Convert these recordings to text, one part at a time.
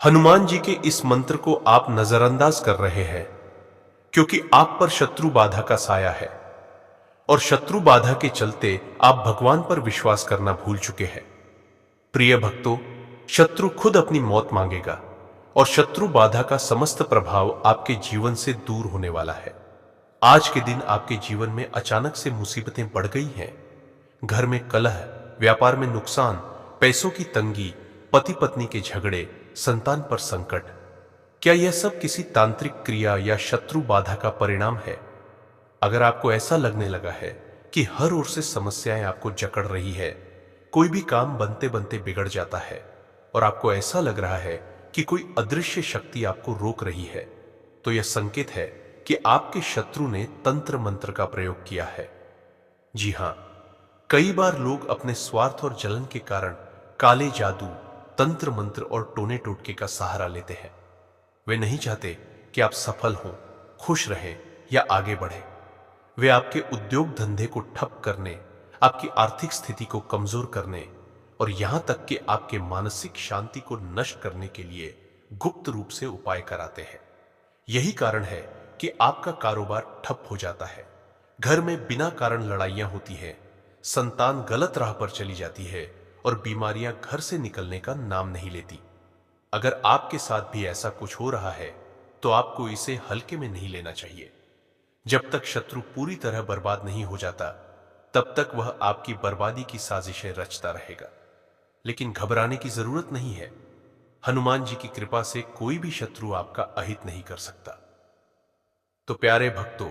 हनुमान जी के इस मंत्र को आप नजरअंदाज कर रहे हैं क्योंकि आप पर शत्रु बाधा का साया है और शत्रु बाधा के चलते आप भगवान पर विश्वास करना भूल चुके हैं। प्रिय भक्तों, शत्रु खुद अपनी मौत मांगेगा और शत्रु बाधा का समस्त प्रभाव आपके जीवन से दूर होने वाला है। आज के दिन आपके जीवन में अचानक से मुसीबतें बढ़ गई हैं। घर में कलह, व्यापार में नुकसान, पैसों की तंगी, पति पत्नी के झगड़े, संतान पर संकट। क्या यह सब किसी तांत्रिक क्रिया या शत्रु बाधा का परिणाम है? अगर आपको ऐसा लगने लगा है कि हर ओर से समस्याएं आपको जकड़ रही है, कोई भी काम बनते बनते बिगड़ जाता है और आपको ऐसा लग रहा है कि कोई अदृश्य शक्ति आपको रोक रही है, तो यह संकेत है कि आपके शत्रु ने तंत्र मंत्र का प्रयोग किया है। जी हां, कई बार लोग अपने स्वार्थ और जलन के कारण काले जादू, तंत्र मंत्र और टोने टोटके का सहारा लेते हैं। वे नहीं चाहते कि आप सफल हों, खुश रहें या आगे बढ़ें। वे आपके उद्योग धंधे को ठप करने, आपकी आर्थिक स्थिति को कमजोर करने और यहां तक कि आपके मानसिक शांति को नष्ट करने के लिए गुप्त रूप से उपाय कराते हैं। यही कारण है कि आपका कारोबार ठप हो जाता है, घर में बिना कारण लड़ाइयां होती हैं, संतान गलत राह पर चली जाती है और बीमारियां घर से निकलने का नाम नहीं लेती। अगर आपके साथ भी ऐसा कुछ हो रहा है, तो आपको इसे हल्के में नहीं लेना चाहिए। जब तक शत्रु पूरी तरह बर्बाद नहीं हो जाता, तब तक वह आपकी बर्बादी की साजिशें रचता रहेगा। लेकिन घबराने की जरूरत नहीं है। हनुमान जी की कृपा से कोई भी शत्रु आपका अहित नहीं कर सकता। तो प्यारे भक्तों,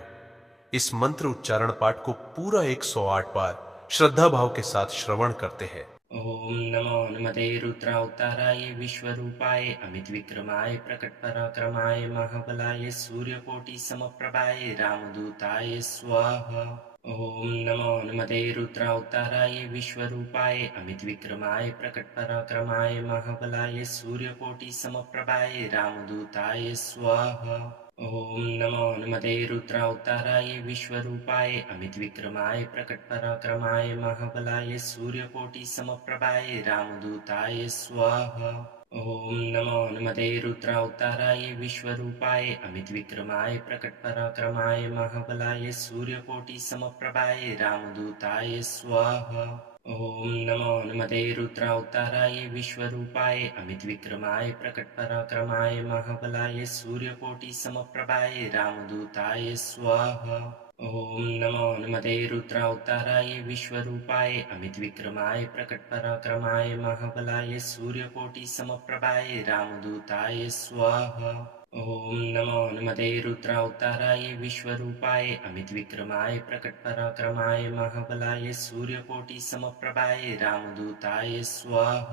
इस मंत्र उच्चारण पाठ को पूरा 108 बार श्रद्धा भाव के साथ श्रवण करते हैं। ओम नमो हनुमते रुद्रावताराय विश्वरूपाय अमितविक्रमाय प्रकटपराक्रमाय महाबलाय सूर्यकोटि समप्रभाय रामदूताय स्वाहा। ओम नमो हनुमते रुद्रावताराय विश्वरूपाय अमितविक्रमाय प्रकटपराक्रमाय महाबलाय सूर्यकोटि समप्रभाय रामदूताय स्वाहा। ओम नमो हनुमते रुद्रावताराय विश्वरूपाय अमितविक्रमाय प्रकटपराक्रमाय महाबलाय सूर्यकोटि समप्रभाय रामदूताय स्वाहा। ओम नमो हनुमते रुद्रावताराय विश्वरूपाय अमितविक्रमाय प्रकटपराक्रमाय महाबलाय सूर्यकोटि समप्रभाय रामदूताय स्वाहा। ओम नमो हनुमते रुद्रावताराय विश्वरूपाय अमितविक्रमाय प्रकटपराक्रमाय महाबलाय सूर्यकोटि समप्रभाय रामदूताय स्वाहा। ओम नमो हनुमते रुद्रावताराय विश्वरूपाय अमितविक्रमाय प्रकटपराक्रमाय महाबलाय सूर्यकोटि समप्रभाय रामदूताय स्वाहा। ओम नमो हनुमते रुद्रावताराय विश्वरूपाय अमितविक्रमाय प्रकटपराक्रमाय महाबलाय सूर्यकोटि समप्रभाय रामदूताय स्वाहा।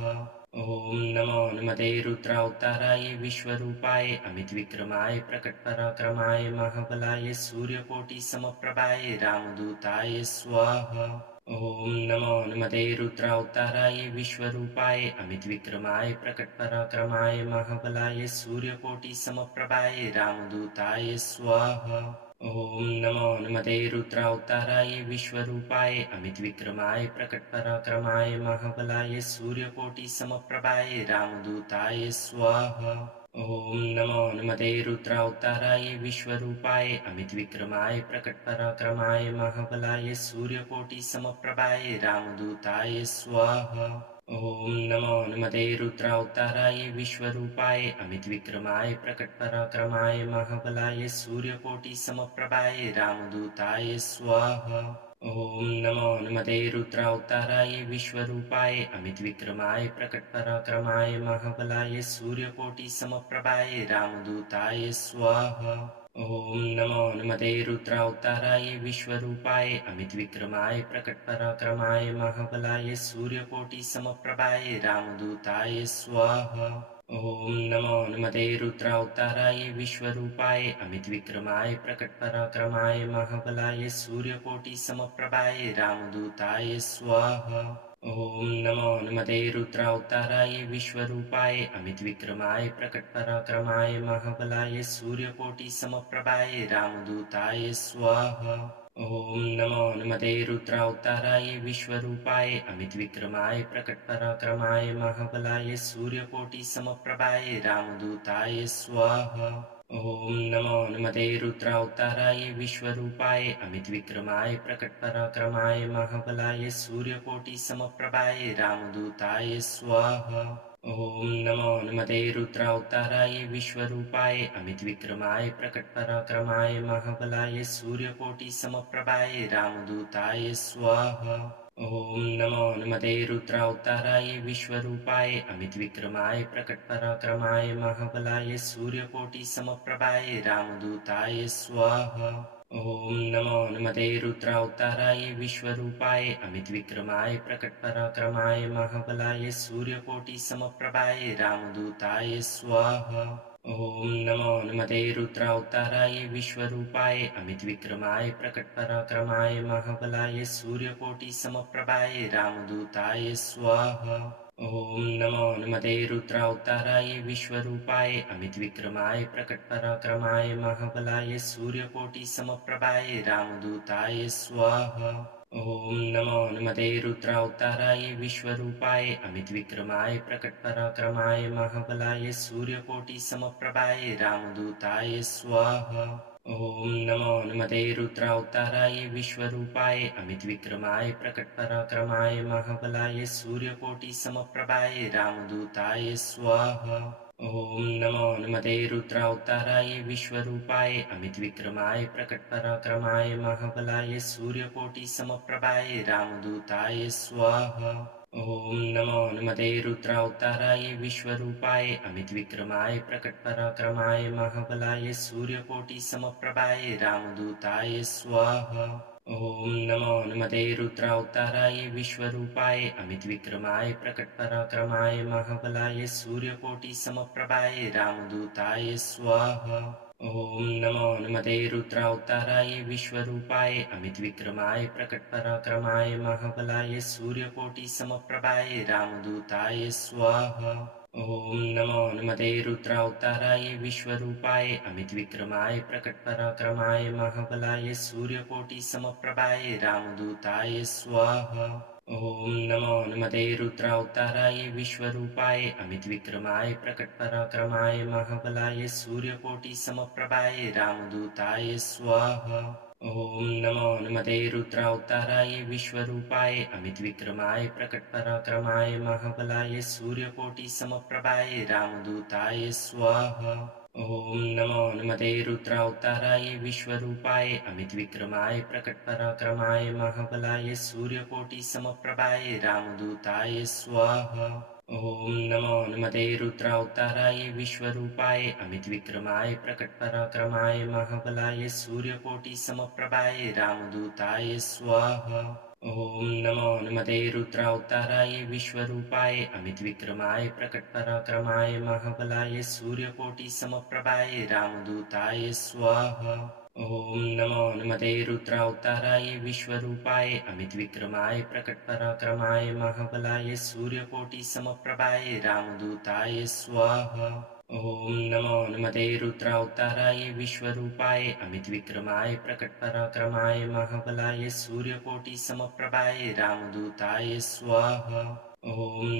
ओम नमो हनुमते रुद्रावताराय विश्वरूपाय अमितविक्रमाय प्रकटपराक्रमाय महाबलाय सूर्यकोटि समप्रभाय रामदूताय स्वाहा। ओम नमो हनुमते रुद्रावताराय विश्वरूपाय अमितविक्रमाय प्रकटपराक्रमाय महाबलाय सूर्यकोटि समप्रभाय रामदूताय स्वाहा। ओम नमो हनुमते रुद्रावताराय विश्वरूपाय अमितविक्रमाय प्रकटपराक्रमाय महाबलाय सूर्यकोटि समप्रभाय रामदूताय स्वाहा। ओम नमो हनुमते रुद्रावताराय विश्वरूपाय अमितविक्रमाय प्रकटपराक्रमाय महाबलाय सूर्यकोटि समप्रभाय रामदूताय स्वाहा। ओम नमो हनुमते रुद्रावताराय विश्वरूपाय अमितविक्रमाय प्रकटपराक्रमाय महाबलाय सूर्यकोटि समप्रभाय रामदूताय स्वाहा। ओम नमो हनुमते रुद्रावताराय विश्वरूपाय अमितविक्रमाय प्रकटपराक्रमाय महाबलाय सूर्यकोटि समप्रभाय रामदूताय स्वाहा। ओम नमो हनुमते रुद्रावताराय विश्वरूपाय अमितविक्रमाय प्रकटपराक्रमाय महाबलाय सूर्यकोटि समप्रभाय रामदूताय स्वाहा। ओम नमो हनुमते रुद्रावताराय विश्वरूपाय अमितविक्रमाय प्रकटपराक्रमाय महाबलाय सूर्यकोटि समप्रभाय रामदूताय स्वाहा। ओम नमो हनुमते रुद्रावताराय विश्वरूपाय अमितविक्रमाय प्रकटपराक्रमाय महाबलाय सूर्यकोटि समप्रभाय रामदूताय स्वाहा। ॐ नमो हनुमते रुद्रावताराय विश्वरूपाय अमितविक्रमाय प्रकटपराक्रमाय महाबलाय सूर्यकोटिसमप्रभाय रामदूताय स्वाहा। ॐ नमो हनुमते रुद्रावताराय विश्वरूपाय अमितविक्रमाय प्रकटपराक्रमाय महाबलाय सूर्यकोटिसमप्रभाय रामदूताय स्वाहा। ॐ नमो हनुमते रुद्रावताराय विश्वरूपाय अमितविक्रमाय प्रकटपराक्रमाय महाबलाय सूर्यकोटिसमप्रभाय रामदूताय स्वाहा। ॐ नमो हनुमते रुद्रावताराय विश्वरूपाय अमितविक्रमाय प्रकटपराक्रमाय महाबलाय सूर्यकोटिसमप्रभाय रामदूताय स्वाहा। ॐ नमो हनुमते रुद्रावताराय विश्वरूपाय अमितविक्रमाय प्रकटपराक्रमाय महाबलाय सूर्यकोटिसमप्रभाय रामदूताय स्वाहा। ॐ नमो हनुमते रुद्रावताराय विश्वरूपाय अमितविक्रमाय प्रकटपराक्रमाय महाबलाय सूर्यकोटिसमप्रभाय रामदूताय स्वाहा। ॐ नमो हनुमते रुद्रावताराय विश्वरूपाय अमितविक्रमाय प्रकटपराक्रमाय महाबलाय सूर्यकोटिसमप्रभाय रामदूताय स्वाहा। ॐ नमो हनुमते रुद्रावताराय विश्वरूपाय अमितविक्रमाय प्रकटपराक्रमाय महाबलाय सूर्यकोटिसमप्रभाय रामदूताय स्वाहा। ॐ नमो हनुमते रुद्रावताराय विश्वरूपाय अमितविक्रमाय प्रकटपराक्रमाय महाबलाय सूर्यकोटिसमप्रभाय रामदूताय स्वाहा। ॐ नमो हनुमते रुद्रावताराय विश्वरूपाय अमितविक्रमाय प्रकटपराक्रमाय महाबलाय सूर्यकोटिसमप्रभाय रामदूताय स्वाहा। ॐ नमो हनुमते रुद्रावताराय विश्वरूपाय अमितविक्रमाय प्रकटपराक्रमाय महाबलाय सूर्यकोटिसमप्रभाय रामदूताय स्वाहा। ॐ नमो हनुमते रुद्रावताराय विश्वरूपाय अमितविक्रमाय प्रकटपराक्रमाय महाबलाय सूर्यकोटिसमप्रभाय रामदूताय स्वाहा। ॐ नमो हनुमते रुद्रावताराय विश्वरूपाय अमितविक्रमाय प्रकटपराक्रमाय महाबलाय सूर्यकोटिसमप्रभाय रामदूताय स्वाहा। ॐ नमो हनुमते रुद्रावताराय विश्वरूपाय अमितविक्रमाय प्रकटपराक्रमाय महाबलाय सूर्यकोटिसमप्रभाय रामदूताय स्वाहा। ॐ नमो हनुमते रुद्रावताराय विश्वरूपाय अमितविक्रमाय प्रकटपराक्रमाय महाबलाय सूर्यकोटिसमप्रभाय रामदूताय स्वाहा। ॐ नमो हनुमते रुद्रावताराय विश्वरूपाय अमितविक्रमाय प्रकटपराक्रमाय महाबलाय सूर्यकोटिसमप्रभाय रामदूताय स्वाहा। ॐ नमो हनुमते रुद्रावताराय विश्वरूपाय अमितविक्रमाय प्रकटपराक्रमाय महाबलाय सूर्यकोटिसमप्रभाय रामदूताय स्वाहा। ॐ नमो हनुमते रुद्रावताराय विश्वरूपाय अमितविक्रमाय प्रकटपराक्रमाय महाबलाय सूर्यकोटिसमप्रभाय रामदूताय स्वाहा। ॐ नमो हनुमते रुद्रावताराय विश्वरूपाय अमितविक्रमाय प्रकटपराक्रमाय महाबलाय सूर्यकोटिसमप्रभाय रामदूताय स्वाहा। ॐ नमो हनुमते रुद्रावताराय विश्वरूपाय अमितविक्रमाय प्रकटपराक्रमाय महाबलाय सूर्यकोटिसमप्रभाय रामदूताय स्वाहा। ॐ नमो हनुमते रुद्रावताराय विश्वरूपाय अमितविक्रमाय प्रकटपराक्रमाय महाबलाय सूर्यकोटिसमप्रभाय रामदूताय स्वाहा। ॐ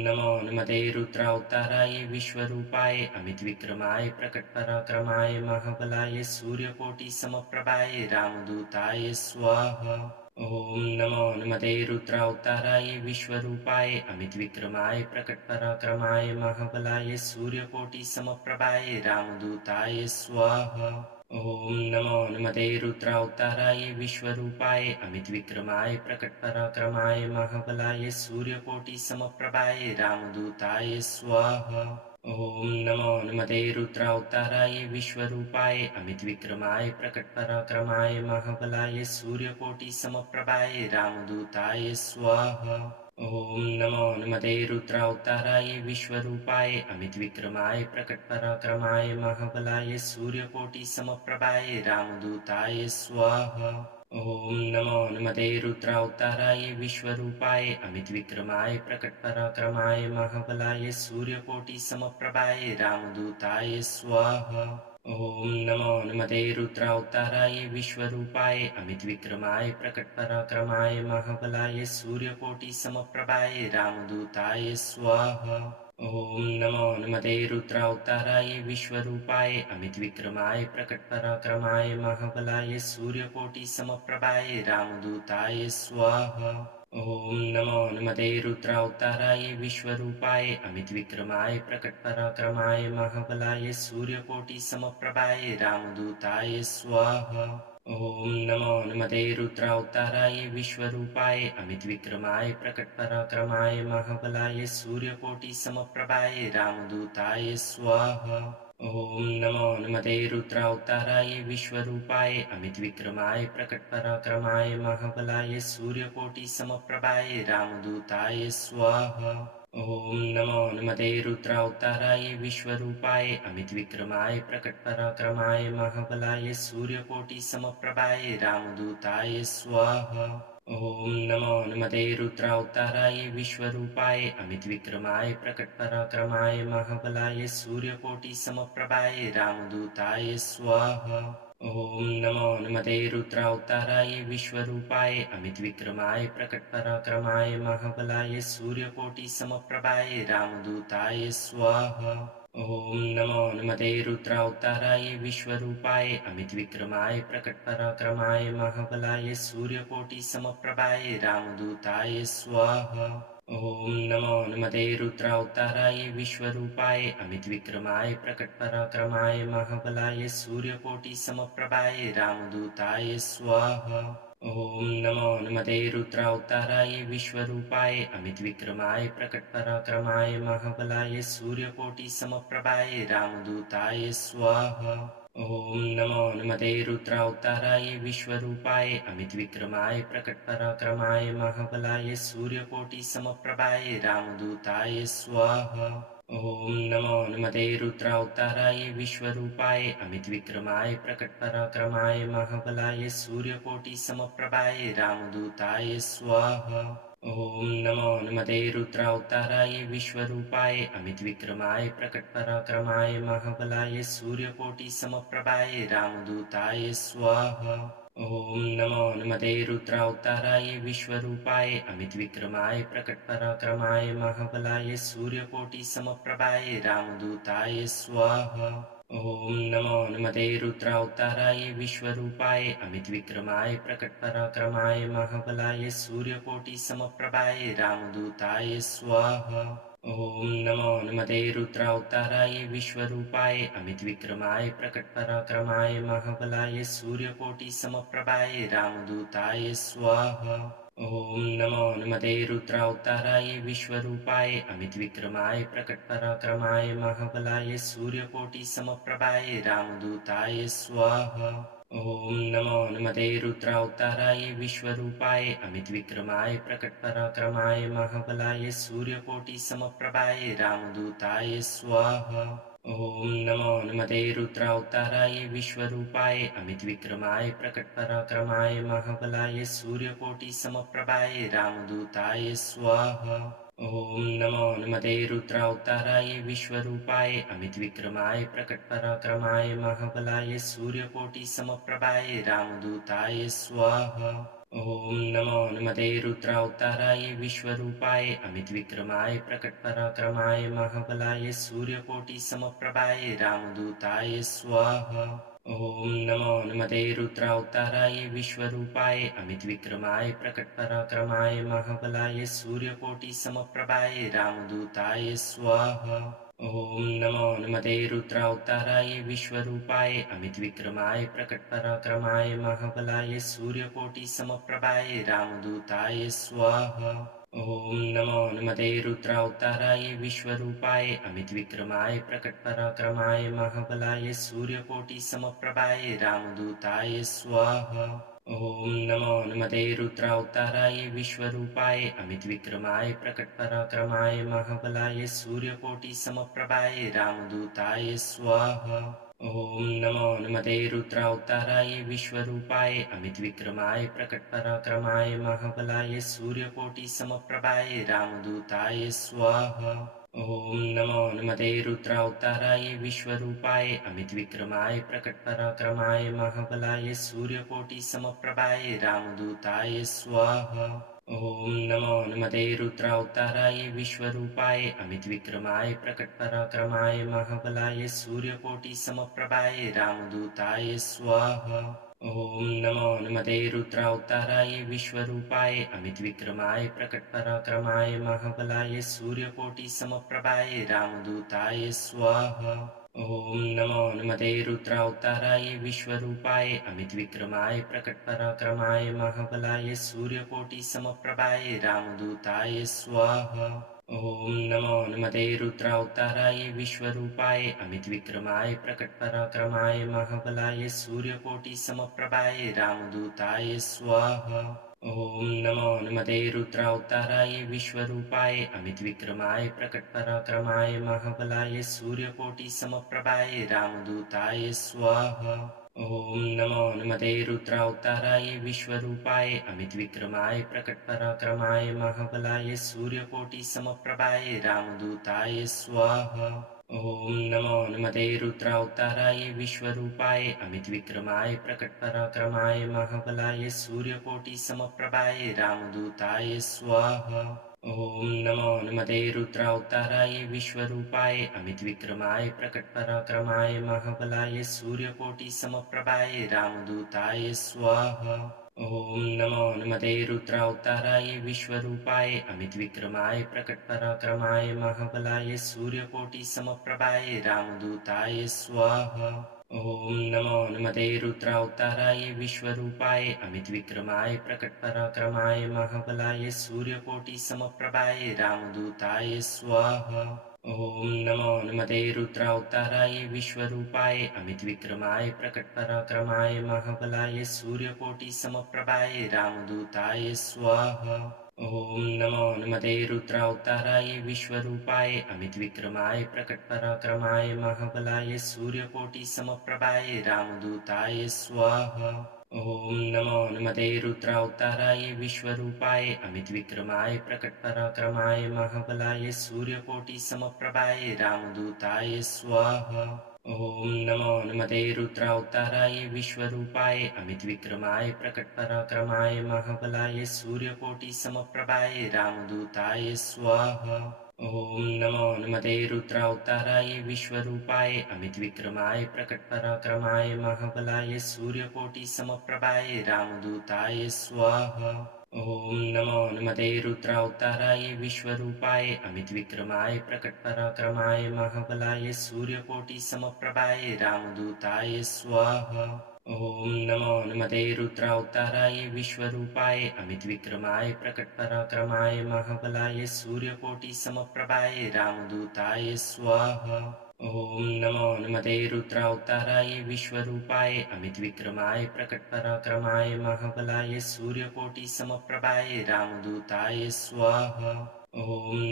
नमो हनुमते रुद्रावताराय विश्वरूपाय अमितविक्रमाय प्रकटपराक्रमाय महाबलाय सूर्यकोटिसमप्रभाय रामदूताय स्वाहा। ॐ नमो हनुमते रुद्रावताराय विश्वरूपाय अमितविक्रमाय प्रकटपराक्रमाय महाबलाय सूर्यकोटिसमप्रभाय रामदूताय स्वाहा। ॐ नमो हनुमते रुद्रावताराय विश्वरूपाय अमितविक्रमाय प्रकटपराक्रमाय महाबलाय सूर्यकोटिसमप्रभाय रामदूताय स्वाहा। ॐ नमो हनुमते रुद्रावताराय विश्वरूपाय अमितविक्रमाय प्रकटपराक्रमाय महाबलाय सूर्यकोटिसमप्रभाय रामदूताय स्वाहा। ॐ नमो हनुमते रुद्रावताराय विश्वरूपाय अमितविक्रमाय प्रकटपराक्रमाय महाबलाय सूर्यकोटिसमप्रभाय रामदूताय स्वाहा। ॐ नमो हनुमते रुद्रावताराय विश्वरूपाय अमितविक्रमाय प्रकटपराक्रमाय महाबलाय सूर्यकोटिसमप्रभाय रामदूताय स्वाहा। ॐ नमो नमते रुद्रावताराय विश्वरूपाय अमितविक्रमाय प्रकटपराक्रमाय महाबलाय सूर्यकोटिसमप्रभाय रामदूताय स्वाहा। ॐ नमो नमते रुद्रावताराय विश्वरूपाय अमितविक्रमाय प्रकटपराक्रमाय महाबलाय सूर्यकोटिसमप्रभाय रामदूताय स्वाहा। ॐ नमो नमते रुद्रावताराय विश्वरूपाय अमितविक्रमाय प्रकटपराक्रमाय महाबलाय सूर्यकोटिसमप्रभाय रामदूताय स्वाहा। ॐ नमो नमते रुद्रावताराय विश्वरूपाय अमितविक्रमाय प्रकटपराक्रमाय महाबलाय सूर्यकोटिसमप्रभाय रामदूताय स्वाहा। ॐ नमो नमते रुद्रावताराय विश्वरूपाय अमितविक्रमाय प्रकटपराक्रमाय महाबलाय सूर्यकोटिसमप्रभाय रामदूताय स्वाहा। ॐ नमो नमते रुद्रावताराय विश्वरूपाय अमितविक्रमाय प्रकटपराक्रमाय महाबलाय सूर्यकोटिसमप्रभाय रामदूताय स्वाहा। ॐ नमो नमते रुद्रावताराय विश्वरूपाय अमितविक्रमाय प्रकटपराक्रमाय महाबलाय सूर्यकोटिसमप्रभाय रामदूताय स्वाहा। ॐ नमो नमते रुद्रावताराय विश्वरूपाय अमितविक्रमाय प्रकटपराक्रमाय महाबलाय सूर्यकोटिसमप्रभाय रामदूताय स्वाहा। ॐ नमो नमते रुद्रावताराय विश्वरूपाय अमितविक्रमाय प्रकटपराक्रमाय महाबलाय सूर्यकोटिसमप्रभाय रामदूताय स्वाहा। ॐ नमो नमते रुद्रावताराय विश्वरूपाय अमितविक्रमाय प्रकटपराक्रमाय महाबलाय सूर्यकोटिसमप्रभाय रामदूताय स्वाहा। ॐ नमो नमते रुद्रावताराय विश्वरूपाय अमितविक्रमाय प्रकटपराक्रमाय महाबलाय सूर्यकोटिसमप्रभाय रामदूताय स्वाहा। ॐ नमो नमते रुद्रावताराय विश्वरूपाय अमितविक्रमाय प्रकटपराक्रमाय महाबलाय सूर्यकोटिसमप्रभाय रामदूताय स्वाहा। ॐ नमो नमते रुद्रावताराय विश्वरूपाय अमितविक्रमाय प्रकटपराक्रमाय महाबलाय सूर्यकोटिसमप्रभाय रामदूताय स्वाहा। ॐ नमो नमते रुद्रावताराय विश्वरूपाय अमितविक्रमाय प्रकटपराक्रमाय महाबलाय सूर्यकोटिसमप्रभाय रामदूताय स्वाहा। ॐ नमो नमते रुद्रावताराय विश्वरूपाय अमितविक्रमाय प्रकटपराक्रमाय महाबलाय सूर्यकोटिसमप्रभाय रामदूताय स्वाहा। ॐ नमो नमते रुद्रावताराय विश्वरूपाय अमितविक्रमाय प्रकटपराक्रमाय महाबलाय सूर्यकोटिसमप्रभाय रामदूताय स्वाहा। ॐ नमो नमते रुद्रावताराय विश्वरूपाय अमितविक्रमाय प्रकटपराक्रमाय महाबलाय सूर्यकोटिसमप्रभाय रामदूताय स्वाहा। ॐ नमो नमते रुद्रावताराय विश्वरूपाय अमितविक्रमाय प्रकटपराक्रमाय महाबलाय सूर्यकोटिसमप्रभाय रामदूताय स्वाहा। ॐ नमो नमते रुद्रावताराय विश्वरूपाय अमितविक्रमाय प्रकटपराक्रमाय महाबलाय सूर्यकोटिसमप्रभाय रामदूताय स्वाहा। ॐ नमो नमते रुद्रावताराय विश्वरूपाय अमितविक्रमाय प्रकटपराक्रमाय महाबलाय सूर्यकोटिसमप्रभाय रामदूताय स्वाहा। ॐ नमो नमते रुद्रावताराय विश्वरूपाय अमितविक्रमाय प्रकटपराक्रमाय महाबलाय सूर्यकोटिसमप्रभाय रामदूताय स्वाहा। ॐ नमो नमते रुद्रावताराय विश्वरूपाय अमितविक्रमाय प्रकटपराक्रमाय महाबलाय सूर्यकोटिसमप्रभाय रामदूताय स्वाहा। ॐ नमो नमते रुद्रावताराय विश्वरूपाय अमितविक्रमाय प्रकटपराक्रमाय महाबलाय सूर्यकोटिसमप्रभाय रामदूताय स्वाहा। ॐ नमो नमते रुद्रावताराय विश्वरूपाय अमितविक्रमाय प्रकटपराक्रमाय महाबलाय सूर्यकोटिसमप्रभाय रामदूताय स्वाहा। ॐ नमो नमते रुद्रावताराय विश्वरूपाय अमितविक्रमाय प्रकटपराक्रमाय महाबलाय सूर्यकोटिसमप्रभाय रामदूताय स्वाहा। ॐ नमो नमते रुद्रावताराय विश्वरूपाय अमितविक्रमाय प्रकटपराक्रमाय महाबलाय सूर्यकोटिसमप्रभाय रामदूताय स्वाहा। ॐ नमो नमते रुद्रावताराय विश्वरूपाय अमितविक्रमाय प्रकटपराक्रमाय महाबलाय सूर्यकोटिसमप्रभाय रामदूताय स्वाहा। ॐ नमो हनुमते रुद्रावताराय विश्वरूपाय अमितविक्रमाय प्रकटपराक्रमाय महाबलाय सूर्यकोटिसमप्रभाय रामदूताय स्वाहा। ॐ नमो हनुमते रुद्रावताराय विश्वरूपाय अमितविक्रमाय प्रकटपराक्रमाय महाबलाय सूर्यकोटिसमप्रभाय रामदूताय स्वाहा। ॐ नमो हनुमते रुद्रावताराय विश्वरूपाय अमितविक्रमाय प्रकटपराक्रमाय महाबलाय सूर्यकोटिसमप्रभाय रामदूताय स्वाहा। ॐ नमो हनुमते रुद्रावताराय विश्वरूपाय अमितविक्रमाय प्रकटपराक्रमाय महाबलाय सूर्यकोटिसमप्रभाय रामदूताय स्वाहा। ॐ नमो हनुमते रुद्रावताराय विश्वरूपाय अमितविक्रमाय प्रकटपराक्रमाय महाबलाय सूर्यकोटिसमप्रभाय रामदूताय स्वाहा। ॐ नमो हनुमते रुद्रावताराय विश्वरूपाय अमितविक्रमाय प्रकटपराक्रमाय महाबलाय सूर्यकोटिसमप्रभाय रामदूताय स्वाहा। ॐ नमो हनुमते रुद्रावताराय विश्वरूपाय अमितविक्रमाय प्रकटपराक्रमाय महाबलाय सूर्यकोटिसमप्रभाय रामदूताय स्वाहा। ॐ नमो हनुमते रुद्रावताराय विश्वरूपाय अमितविक्रमाय प्रकटपराक्रमाय महाबलाय सूर्यकोटिसमप्रभाय रामदूताय स्वाहा। ॐ नमो हनुमते रुद्रावताराय विश्वरूपाय अमितविक्रमाय प्रकटपराक्रमाय महाबलाय सूर्यकोटिसमप्रभाय रामदूताय स्वाहा। ॐ नमो हनुमते रुद्रावताराय विश्वरूपाय अमितविक्रमाय प्रकटपराक्रमाय महाबलाय सूर्यकोटिसमप्रभाय रामदूताय स्वाहा। ॐ नमो हनुमते रुद्रावताराय विश्वरूपाय अमितविक्रमाय प्रकटपराक्रमाय महाबलाय सूर्यकोटिसमप्रभाय रामदूताय स्वाहा। ॐ नमो हनुमते रुद्रावताराय विश्वरूपाय अमितविक्रमाय प्रकटपराक्रमाय महाबलाय सूर्यकोटिसमप्रभाय रामदूताय स्वाहा। ॐ नमो हनुमते रुद्रावताराय विश्वरूपाय अमितविक्रमाय प्रकटपराक्रमाय महाबलाय सूर्यकोटिसमप्रभाय रामदूताय स्वाहा। ॐ नमो हनुमते रुद्रावताराय विश्वरूपाय अमितविक्रमाय प्रकटपराक्रमाय महाबलाय सूर्यकोटिसमप्रभाय रामदूताय स्वाहा। ॐ नमो हनुमते रुद्रावताराय विश्वरूपाय अमितविक्रमाय प्रकटपराक्रमाय महाबलाय सूर्यकोटिसमप्रभाय रामदूताय स्वाहा। ॐ नमो हनुमते रुद्रावताराय विश्वरूपाय अमितविक्रमाय प्रकटपराक्रमाय महाबलाय सूर्यकोटिसमप्रभाय रामदूताय स्वाहा। ॐ नमो हनुमते रुद्रावताराय विश्वरूपाय अमितविक्रमाय प्रकटपराक्रमाय महाबलाय सूर्यकोटिसमप्रभाय रामदूताय स्वाहा। ॐ नमो हनुमते रुद्रावताराय विश्वरूपाय अमितविक्रमाय प्रकटपराक्रमाय महाबलाय सूर्यकोटिसमप्रभाय रामदूताय स्वाहा। ॐ नमो हनुमते रुद्रावताराय विश्वरूपाय अमितविक्रमाय प्रकटपराक्रमाय महाबलाय सूर्यकोटिसमप्रभाय रामदूताय स्वाहा। ॐ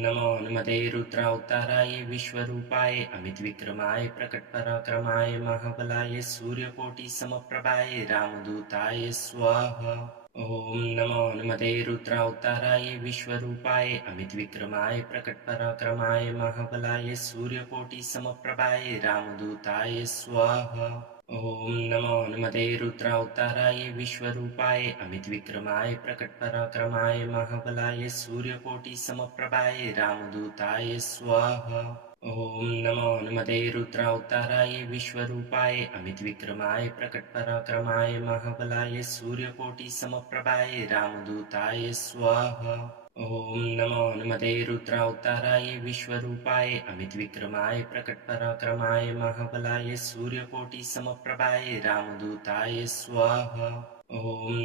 नमो हनुमते रुद्रावताराय विश्वरूपाय अमितविक्रमाय प्रकटपराक्रमाय महाबलाय सूर्यकोटिसमप्रभाय रामदूताय स्वाहा। ॐ नमो हनुमते रुद्रावताराय विश्वरूपाय अमितविक्रमाय प्रकटपराक्रमाय महाबलाय सूर्यकोटिसमप्रभाय रामदूताय स्वाहा। ॐ नमो हनुमते रुद्रावताराय विश्वरूपाय अमितविक्रमाय प्रकटपराक्रमाय महाबलाय सूर्यकोटिसमप्रभाय रामदूताय स्वाहा। ॐ नमो हनुमते रुद्रावताराय विश्वरूपाय अमितविक्रमाय प्रकटपराक्रमाय महाबलाय सूर्यकोटिसमप्रभाय रामदूताय स्वाहा। ॐ नमो हनुमते रुद्रावताराय विश्वरूपाय अमितविक्रमाय प्रकटपराक्रमाय महाबलाय सूर्यकोटिसमप्रभाय रामदूताय स्वाहा। ॐ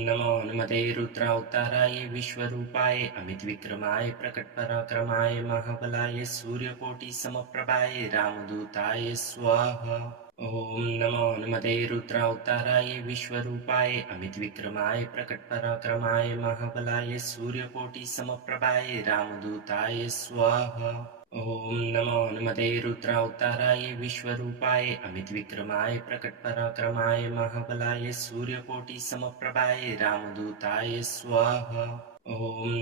नमो हनुमते रुद्रावताराय विश्वरूपाय अमितविक्रमाय प्रकटपराक्रमाय महाबलाय सूर्यकोटिसमप्रभाय रामदूताय स्वाहा। ॐ नमो हनुमते रुद्रावताराय विश्वरूपाय अमितविक्रमाय प्रकटपराक्रमाय महाबलाय सूर्यकोटिसमप्रभाय रामदूताय स्वाहा। ॐ नमो हनुमते रुद्रावताराय विश्वरूपाय अमितविक्रमाय प्रकटपराक्रमाय महाबलाय सूर्यकोटिसमप्रभाय रामदूताय स्वाहा। ॐ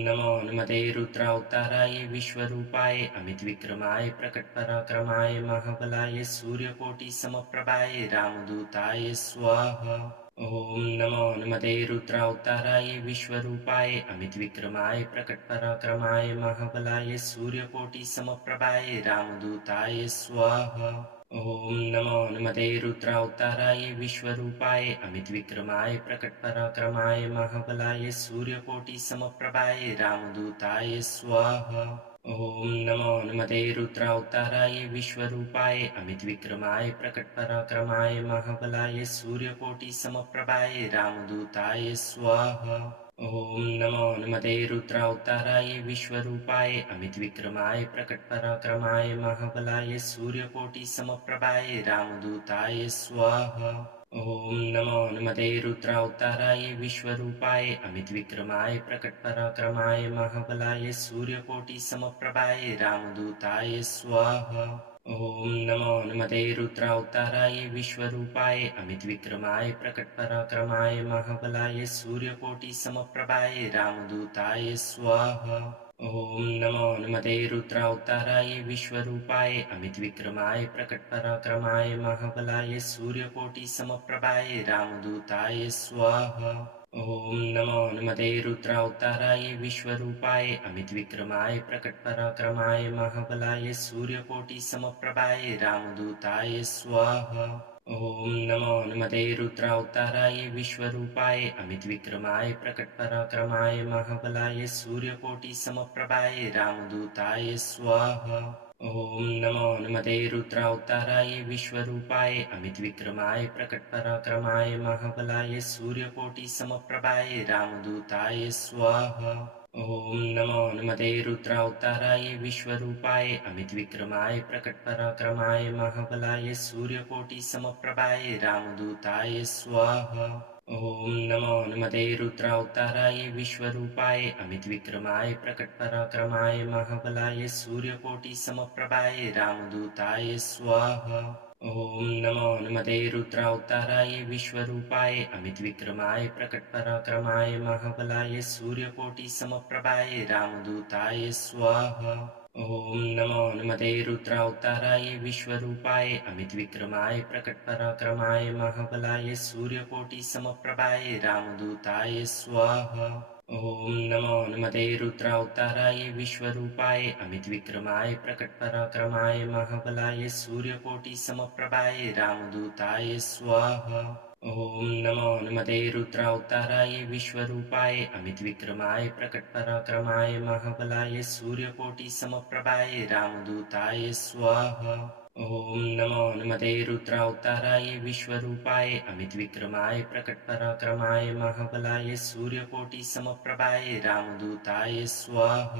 नमो नमते रुद्रावताराय विश्वरूपाय अमितविक्रमाय प्रकटपराक्रमाय महाबलाय सूर्यकोटिसमप्रभाय रामदूताय स्वाहा। ॐ नमो नमते रुद्रावताराय विश्वरूपाय अमितविक्रमाय प्रकटपराक्रमाय महाबलाय सूर्यकोटिसमप्रभाय रामदूताय स्वाहा। ॐ नमो नमते रुद्रावताराय विश्वरूपाय अमितविक्रमाय प्रकटपराक्रमाय महाबलाय सूर्यकोटिसमप्रभाय रामदूताय स्वाहा। ॐ नमो नमते रुद्रावताराय विश्वरूपाय अमितविक्रमाय प्रकटपराक्रमाय महाबलाय सूर्यकोटिसमप्रभाय रामदूताय स्वाहा। ॐ नमो नमते रुद्रावताराय विश्वरूपाय अमितविक्रमाय प्रकटपराक्रमाय महाबलाय सूर्यकोटिसमप्रभाय रामदूताय स्वाहा। ॐ नमो नमते रुद्रावताराय विश्वरूपाय अमितविक्रमाय प्रकटपराक्रमाय महाबलाय सूर्यकोटिसमप्रभाय रामदूताय स्वाहा। ॐ नमो नमते रुद्रावताराय विश्वरूपाय अमितविक्रमाय प्रकटपराक्रमाय महाबलाय सूर्यकोटिसमप्रभाय रामदूताय स्वाहा। ॐ नमो नमते रुद्रावताराय विश्वरूपाय अमितविक्रमाय प्रकटपराक्रमाय महाबलाय सूर्यकोटिसमप्रभाय रामदूताय स्वाहा। ॐ नमो नमते रुद्रावताराय विश्वरूपाय अमितविक्रमाय प्रकटपराक्रमाय महाबलाय सूर्यकोटिसमप्रभाय रामदूताय स्वाहा। ॐ नमो नमते रुद्रावताराय विश्वरूपाय अमितविक्रमाय प्रकटपराक्रमाय महाबलाय सूर्यकोटिसमप्रभाय रामदूताय स्वाहा। ॐ नमो नमते रुद्रावताराय विश्वरूपाय अमितविक्रमाय प्रकटपराक्रमाय महाबलाय सूर्यकोटिसमप्रभाय रामदूताय स्वाहा। ॐ नमो नमते रुद्रावताराय विश्वरूपाय अमितविक्रमाय प्रकटपराक्रमाय महाबलाय सूर्यकोटिसमप्रभाय रामदूताय स्वाहा। ॐ नमो नमते रुद्रावताराय विश्वरूपाय अमितविक्रमाय प्रकटपराक्रमाय महाबलाय सूर्यकोटिसमप्रभाय रामदूताय स्वाहा। ॐ नमो नमते रुद्रावताराय विश्वरूपाय अमितविक्रमाय प्रकटपराक्रमाय महाबलाय सूर्यकोटिसमप्रभाय रामदूताय स्वाहा। ॐ नमो नमते रुद्रावताराय विश्वरूपाय अमितविक्रमाय प्रकटपराक्रमाय महाबलाय सूर्यकोटिसमप्रभाय रामदूताय स्वाहा। ॐ नमो नमते रुद्रावताराय विश्वरूपाय अमितविक्रमाय प्रकटपराक्रमाय महाबलाय सूर्यकोटिसमप्रभाय रामदूताय स्वाहा। ॐ नमो नमते रुद्रावताराय विश्वरूपाय अमितविक्रमाय प्रकटपराक्रमाय महाबलाय सूर्यकोटिसमप्रभाय रामदूताय स्वाहा। ॐ नमो नमते रुद्रावताराय विश्वरूपाय अमितविक्रमाय प्रकटपराक्रमाय महाबलाय सूर्यकोटिसमप्रभाय रामदूताय स्वाहा।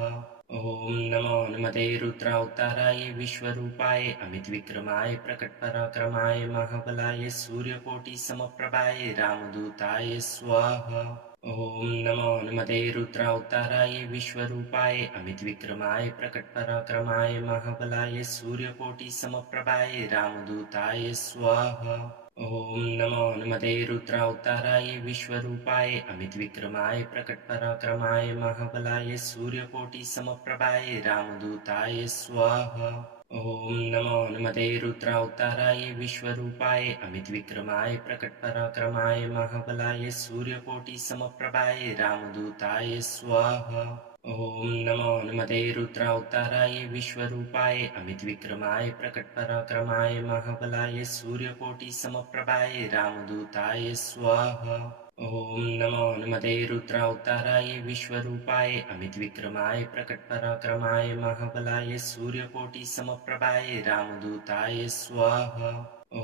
ॐ नमो नमते रुद्रावताराय विश्वरूपाय अमितविक्रमाय प्रकटपराक्रमाय महाबलाय सूर्यकोटिसमप्रभाय रामदूताय स्वाहा। ॐ नमो नमते रुद्रावताराय विश्वरूपाय अमितविक्रमाय प्रकटपराक्रमाय महाबलाय सूर्यकोटिसमप्रभाय रामदूताय स्वाहा। ॐ नमो नमते रुद्रावताराय विश्वरूपाय अमितविक्रमाय प्रकटपराक्रमाय महाबलाय सूर्यकोटिसमप्रभाय रामदूताय स्वाहा। ॐ नमो नमते रुद्रावताराय विश्वरूपाय अमितविक्रमाय प्रकटपराक्रमाय महाबलाय सूर्यकोटिसमप्रभाय रामदूताय स्वाहा। ॐ नमो नमते रुद्रावताराय विश्वरूपाय अमितविक्रमाय प्रकटपराक्रमाय महाबलाय सूर्यकोटिसमप्रभाय रामदूताय स्वाहा। ॐ नमो नमते रुद्रावताराय विश्वरूपाय अमितविक्रमाय प्रकटपराक्रमाय महाबलाय सूर्यकोटिसमप्रभाय रामदूताय स्वाहा। ॐ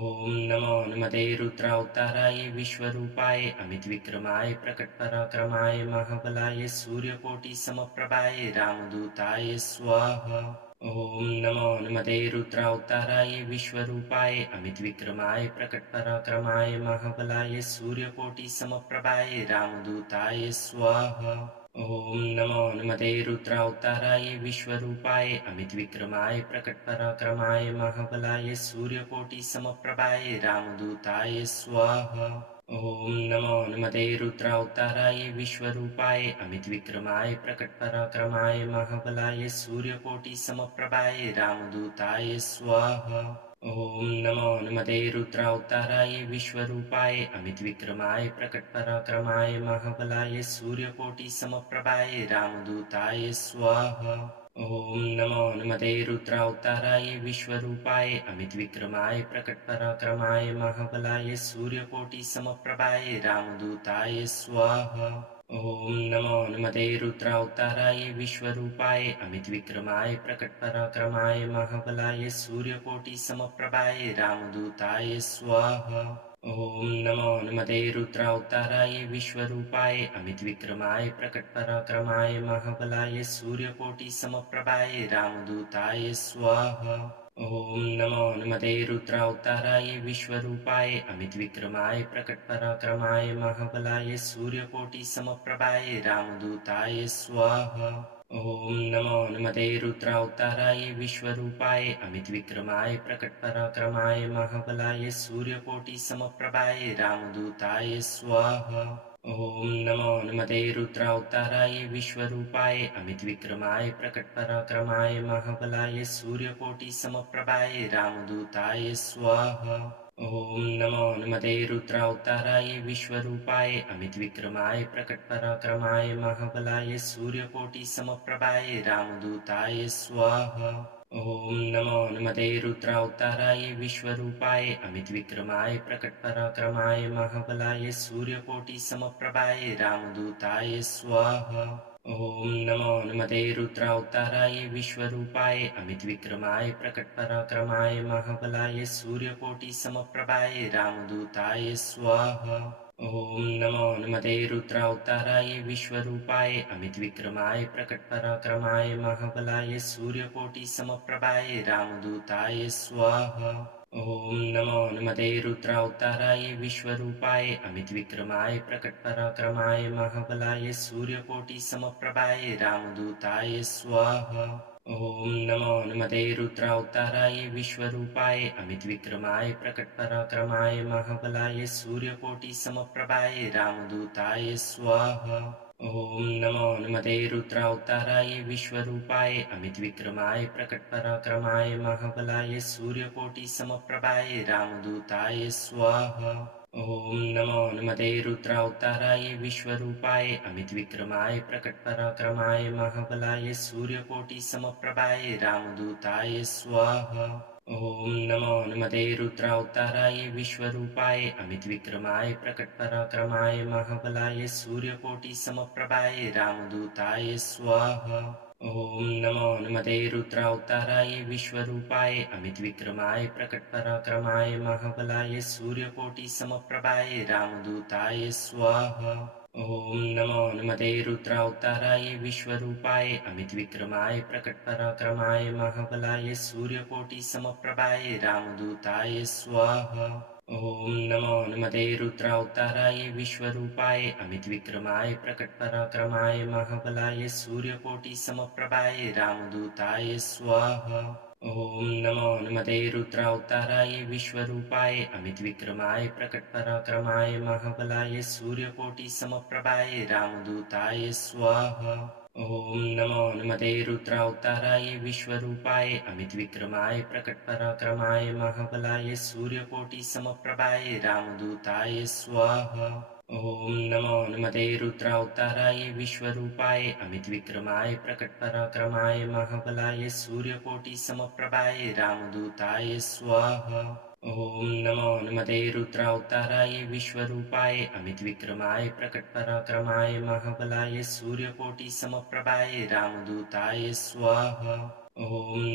नमो नमते रुद्रावताराय विश्वरूपाय अमितविक्रमाय प्रकटपराक्रमाय महाबलाय सूर्यकोटिसमप्रभाय रामदूताय स्वाहा। ॐ नमो नमते रुद्रावताराय विश्वरूपाय अमितविक्रमाय प्रकटपराक्रमाय महाबलाय सूर्यकोटिसमप्रभाय रामदूताय स्वाहा। ॐ नमो नमते रुद्रावताराय विश्वरूपाय अमितविक्रमाय प्रकटपराक्रमाय महाबलाय सूर्यकोटिसमप्रभाय रामदूताय स्वाहा। ॐ नमो हनुमते रुद्रावताराय विश्वरूपाय अमितविक्रमाय प्रकटपराक्रमाय महाबलाय सूर्यकोटिसमप्रभाय रामदूताय स्वाहा। ॐ नमो हनुमते रुद्रावताराय विश्वरूपाय अमितविक्रमाय प्रकटपराक्रमाय महाबलाय सूर्यकोटिसमप्रभाय रामदूताय स्वाहा। ॐ नमो हनुमते रुद्रावताराय विश्वरूपाय अमितविक्रमाय प्रकटपराक्रमाय महाबलाय सूर्यकोटिसमप्रभाय रामदूताय स्वाहा। ॐ नमो हनुमते रुद्रावताराय विश्वरूपाय अमितविक्रमाय प्रकटपराक्रमाय महाबलाय सूर्यकोटिसमप्रभाय रामदूताय स्वाहा। ॐ नमो हनुमते रुद्रावताराय विश्वरूपाय अमितविक्रमाय प्रकटपराक्रमाय महाबलाय सूर्यकोटिसमप्रभाय रामदूताय स्वाहा। ॐ नमो हनुमते रुद्रावताराय विश्वरूपाय अमितविक्रमाय प्रकटपराक्रमाय महाबलाय सूर्यकोटिसमप्रभाय रामदूताय स्वाहा। ॐ नमो हनुमते रुद्रावताराय विश्वरूपाय अमितविक्रमाय प्रकटपराक्रमाय महाबलाय सूर्यकोटिसमप्रभाय रामदूताय स्वाहा। ॐ नमो हनुमते रुद्रावताराय विश्वरूपाय अमितविक्रमाय प्रकटपराक्रमाय महाबलाय सूर्यकोटिसमप्रभाय रामदूताय स्वाहा। ॐ नमो हनुमते रुद्रावताराय विश्वरूपाय अमितविक्रमाय प्रकटपराक्रमाय महाबलाय सूर्यकोटिसमप्रभाय रामदूताय स्वाहा। ॐ नमो हनुमते रुद्रावताराय विश्वरूपाय अमितविक्रमाय प्रकटपराक्रमाय महाबलाय सूर्यकोटिसमप्रभाय रामदूताय स्वाहा। ॐ नमो हनुमते रुद्रावताराय विश्वरूपाय अमितविक्रमाय प्रकटपराक्रमाय महाबलाय सूर्यकोटिसमप्रभाय रामदूताय स्वाहा। ॐ नमो हनुमते रुद्रावताराय विश्वरूपाय अमितविक्रमाय प्रकटपराक्रमाय महाबलाय सूर्यकोटिसमप्रभाय रामदूताय स्वाहा। ॐ नमो हनुमते रुद्रावताराय विश्वरूपाय अमितविक्रमाय प्रकटपराक्रमाय महाबलाय सूर्यकोटिसमप्रभाय रामदूताय स्वाहा। ॐ नमो हनुमते रुद्रावताराय विश्वरूपाय अमितविक्रमाय प्रकटपराक्रमाय महाबलाय सूर्यकोटिसमप्रभाय रामदूताय स्वाहा। ॐ नमो हनुमते रुद्रावताराय विश्वरूपाय अमितविक्रमाय प्रकटपराक्रमाय महाबलाय सूर्यकोटिसमप्रभाय रामदूताय स्वाहा। ॐ नमो हनुमते रुद्रावताराय विश्वरूपाय अमितविक्रमाय प्रकटपराक्रमाय महाबलाय सूर्यकोटिसमप्रभाय रामदूताय स्वाहा। ॐ नमो हनुमते रुद्रावताराय विश्वरूपाय अमितविक्रमाय प्रकटपराक्रमाय महाबलाय सूर्यकोटिसमप्रभाय रामदूताय स्वाहा। ॐ नमो हनुमते रुद्रावताराय विश्वरूपाय अमितविक्रमाय प्रकटपराक्रमाय महाबलाय सूर्यकोटिसमप्रभाय रामदूताय स्वाहा। ॐ नमो हनुमते रुद्रावताराय विश्वरूपाय अमितविक्रमाय प्रकटपराक्रमाय महाबलाय सूर्यकोटिसमप्रभाय रामदूताय स्वाहा। ॐ नमो हनुमते रुद्रावताराय विश्वरूपाय अमितविक्रमाय प्रकटपराक्रमाय महाबलाय सूर्यकोटिसमप्रभाय रामदूताय स्वाहा। ॐ नमो हनुमते रुद्रावताराय विश्वरूपाय अमितविक्रमाय प्रकटपराक्रमाय महाबलाय सूर्यकोटिसमप्रभाय रामदूताय स्वाहा। ॐ नमो हनुमते रुद्रावताराय विश्वरूपाय अमितविक्रमाय प्रकटपराक्रमाय महाबलाय सूर्यकोटिसमप्रभाय रामदूताय स्वाहा। ॐ नमो हनुमते रुद्रावताराय विश्वरूपाय अमितविक्रमाय प्रकटपराक्रमाय महाबलाय सूर्यकोटिसमप्रभाय रामदूताय स्वाहा। ॐ नमो हनुमते रुद्रावताराय विश्वरूपाय अमितविक्रमाय प्रकटपराक्रमाय महाबलाय सूर्यकोटिसमप्रभाय रामदूताय स्वाहा। ॐ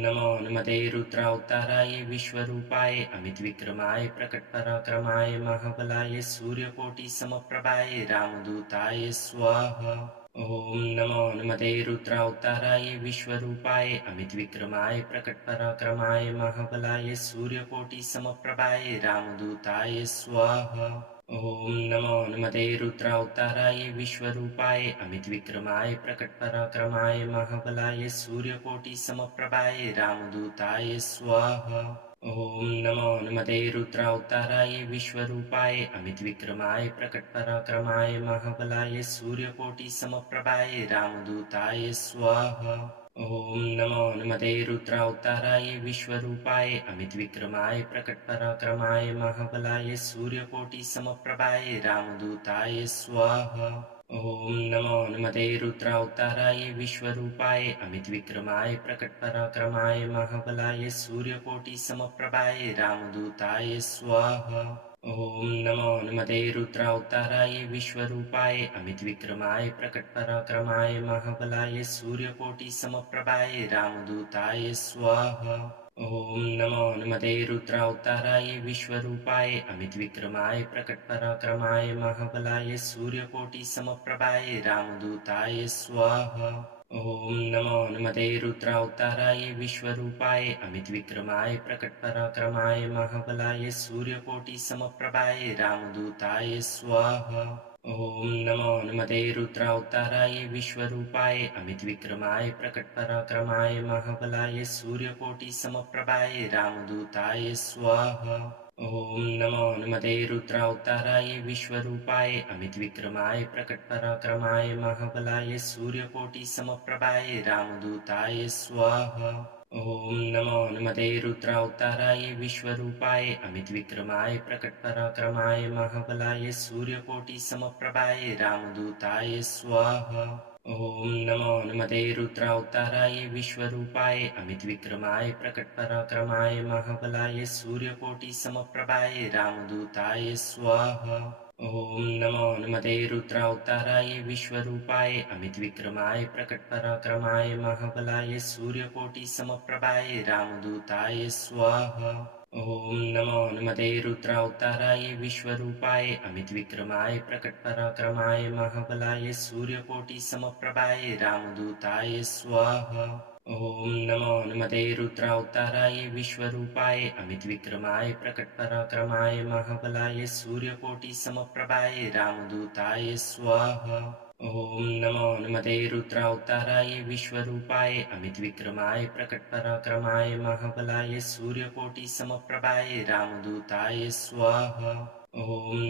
नमो हनुमते रुद्रावताराय विश्वरूपाय अमितविक्रमाय प्रकटपराक्रमाय महाबलाय सूर्यकोटिसमप्रभाय रामदूताय स्वाहा। ॐ नमो हनुमते रुद्रावताराय विश्वरूपाय अमितविक्रमाय प्रकटपराक्रमाय महाबलाय सूर्यकोटिसमप्रभाय रामदूताय स्वाहा। ॐ नमो हनुमते रुद्रावताराय विश्वरूपाय अमितविक्रमाय प्रकटपराक्रमाय महाबलाय सूर्यकोटिसमप्रभाय रामदूताय स्वाहा। ॐ नमो हनुमते रुद्रावताराय विश्वरूपाय अमितविक्रमाय प्रकटपराक्रमाय महाबलाय सूर्यकोटिसमप्रभाय रामदूताय स्वाहा। ॐ नमो हनुमते रुद्रावताराय विश्वरूपाय अमितविक्रमाय प्रकटपराक्रमाय महाबलाय सूर्यकोटिसमप्रभाय रामदूताय स्वाहा। ॐ नमो हनुमते रुद्रावताराय विश्वरूपाय अमितविक्रमाय प्रकटपराक्रमाय महाबलाय सूर्यकोटिसमप्रभाय रामदूताय स्वाहा। ॐ नमो हनुमते रुद्रावताराय विश्वरूपाय अमितविक्रमाय प्रकटपराक्रमाय महाबलाय सूर्यकोटिसमप्रभाय रामदूताय स्वाहा। ॐ नमो हनुमते रुद्रावताराय विश्वरूपाय अमितविक्रमाय प्रकटपराक्रमाय महाबलाय सूर्यकोटिसमप्रभाय रामदूताय स्वाहा। ॐ नमो हनुमते रुद्रावताराय विश्वरूपाय अमितविक्रमाय प्रकटपराक्रमाय महाबलाय सूर्यकोटिसमप्रभाय रामदूताय स्वाहा। ॐ नमो हनुमते रुद्रावताराय विश्वरूपाय अमितविक्रमाय प्रकटपराक्रमाय महाबलाय सूर्यकोटिसमप्रभाय रामदूताय स्वाहा। ॐ नमो हनुमते रुद्रावताराय विश्वरूपाय अमितविक्रमाय प्रकटपराक्रमाय महाबलाय सूर्यकोटिसमप्रभाय रामदूताय स्वाहा। ॐ नमो हनुमते रुद्रावताराय विश्वरूपाय अमितविक्रमाय प्रकटपराक्रमाय महाबलाय सूर्यकोटिसमप्रभाय रामदूताय स्वाहा। ॐ नमो हनुमते रुद्रावताराय विश्वरूपाय अमितविक्रमाय प्रकटपराक्रमाय महाबलाय सूर्यकोटिसमप्रभाय रामदूताय स्वाहा। ॐ नमो हनुमते रुद्रावताराय विश्वरूपाय अमितविक्रमाय प्रकटपराक्रमाय महाबलाय सूर्यकोटिसमप्रभाय रामदूताय स्वाहा। ॐ नमो हनुमते रुद्रावताराय विश्वरूपाय अमितविक्रमाय प्रकटपराक्रमाय महाबलाय सूर्यकोटिसमप्रभाय रामदूताय स्वाहा। ॐ नमो हनुमते रुद्रावताराय विश्वरूपाय अमितविक्रमाय प्रकटपराक्रमाय महाबलाय सूर्यकोटिसमप्रभाय रामदूताय स्वाहा। ॐ नमो हनुमते रुद्रावताराय विश्वरूपाय अमितविक्रमाय प्रकटपराक्रमाय महाबलाय सूर्यकोटिसमप्रभाय रामदूताय स्वाहा। ॐ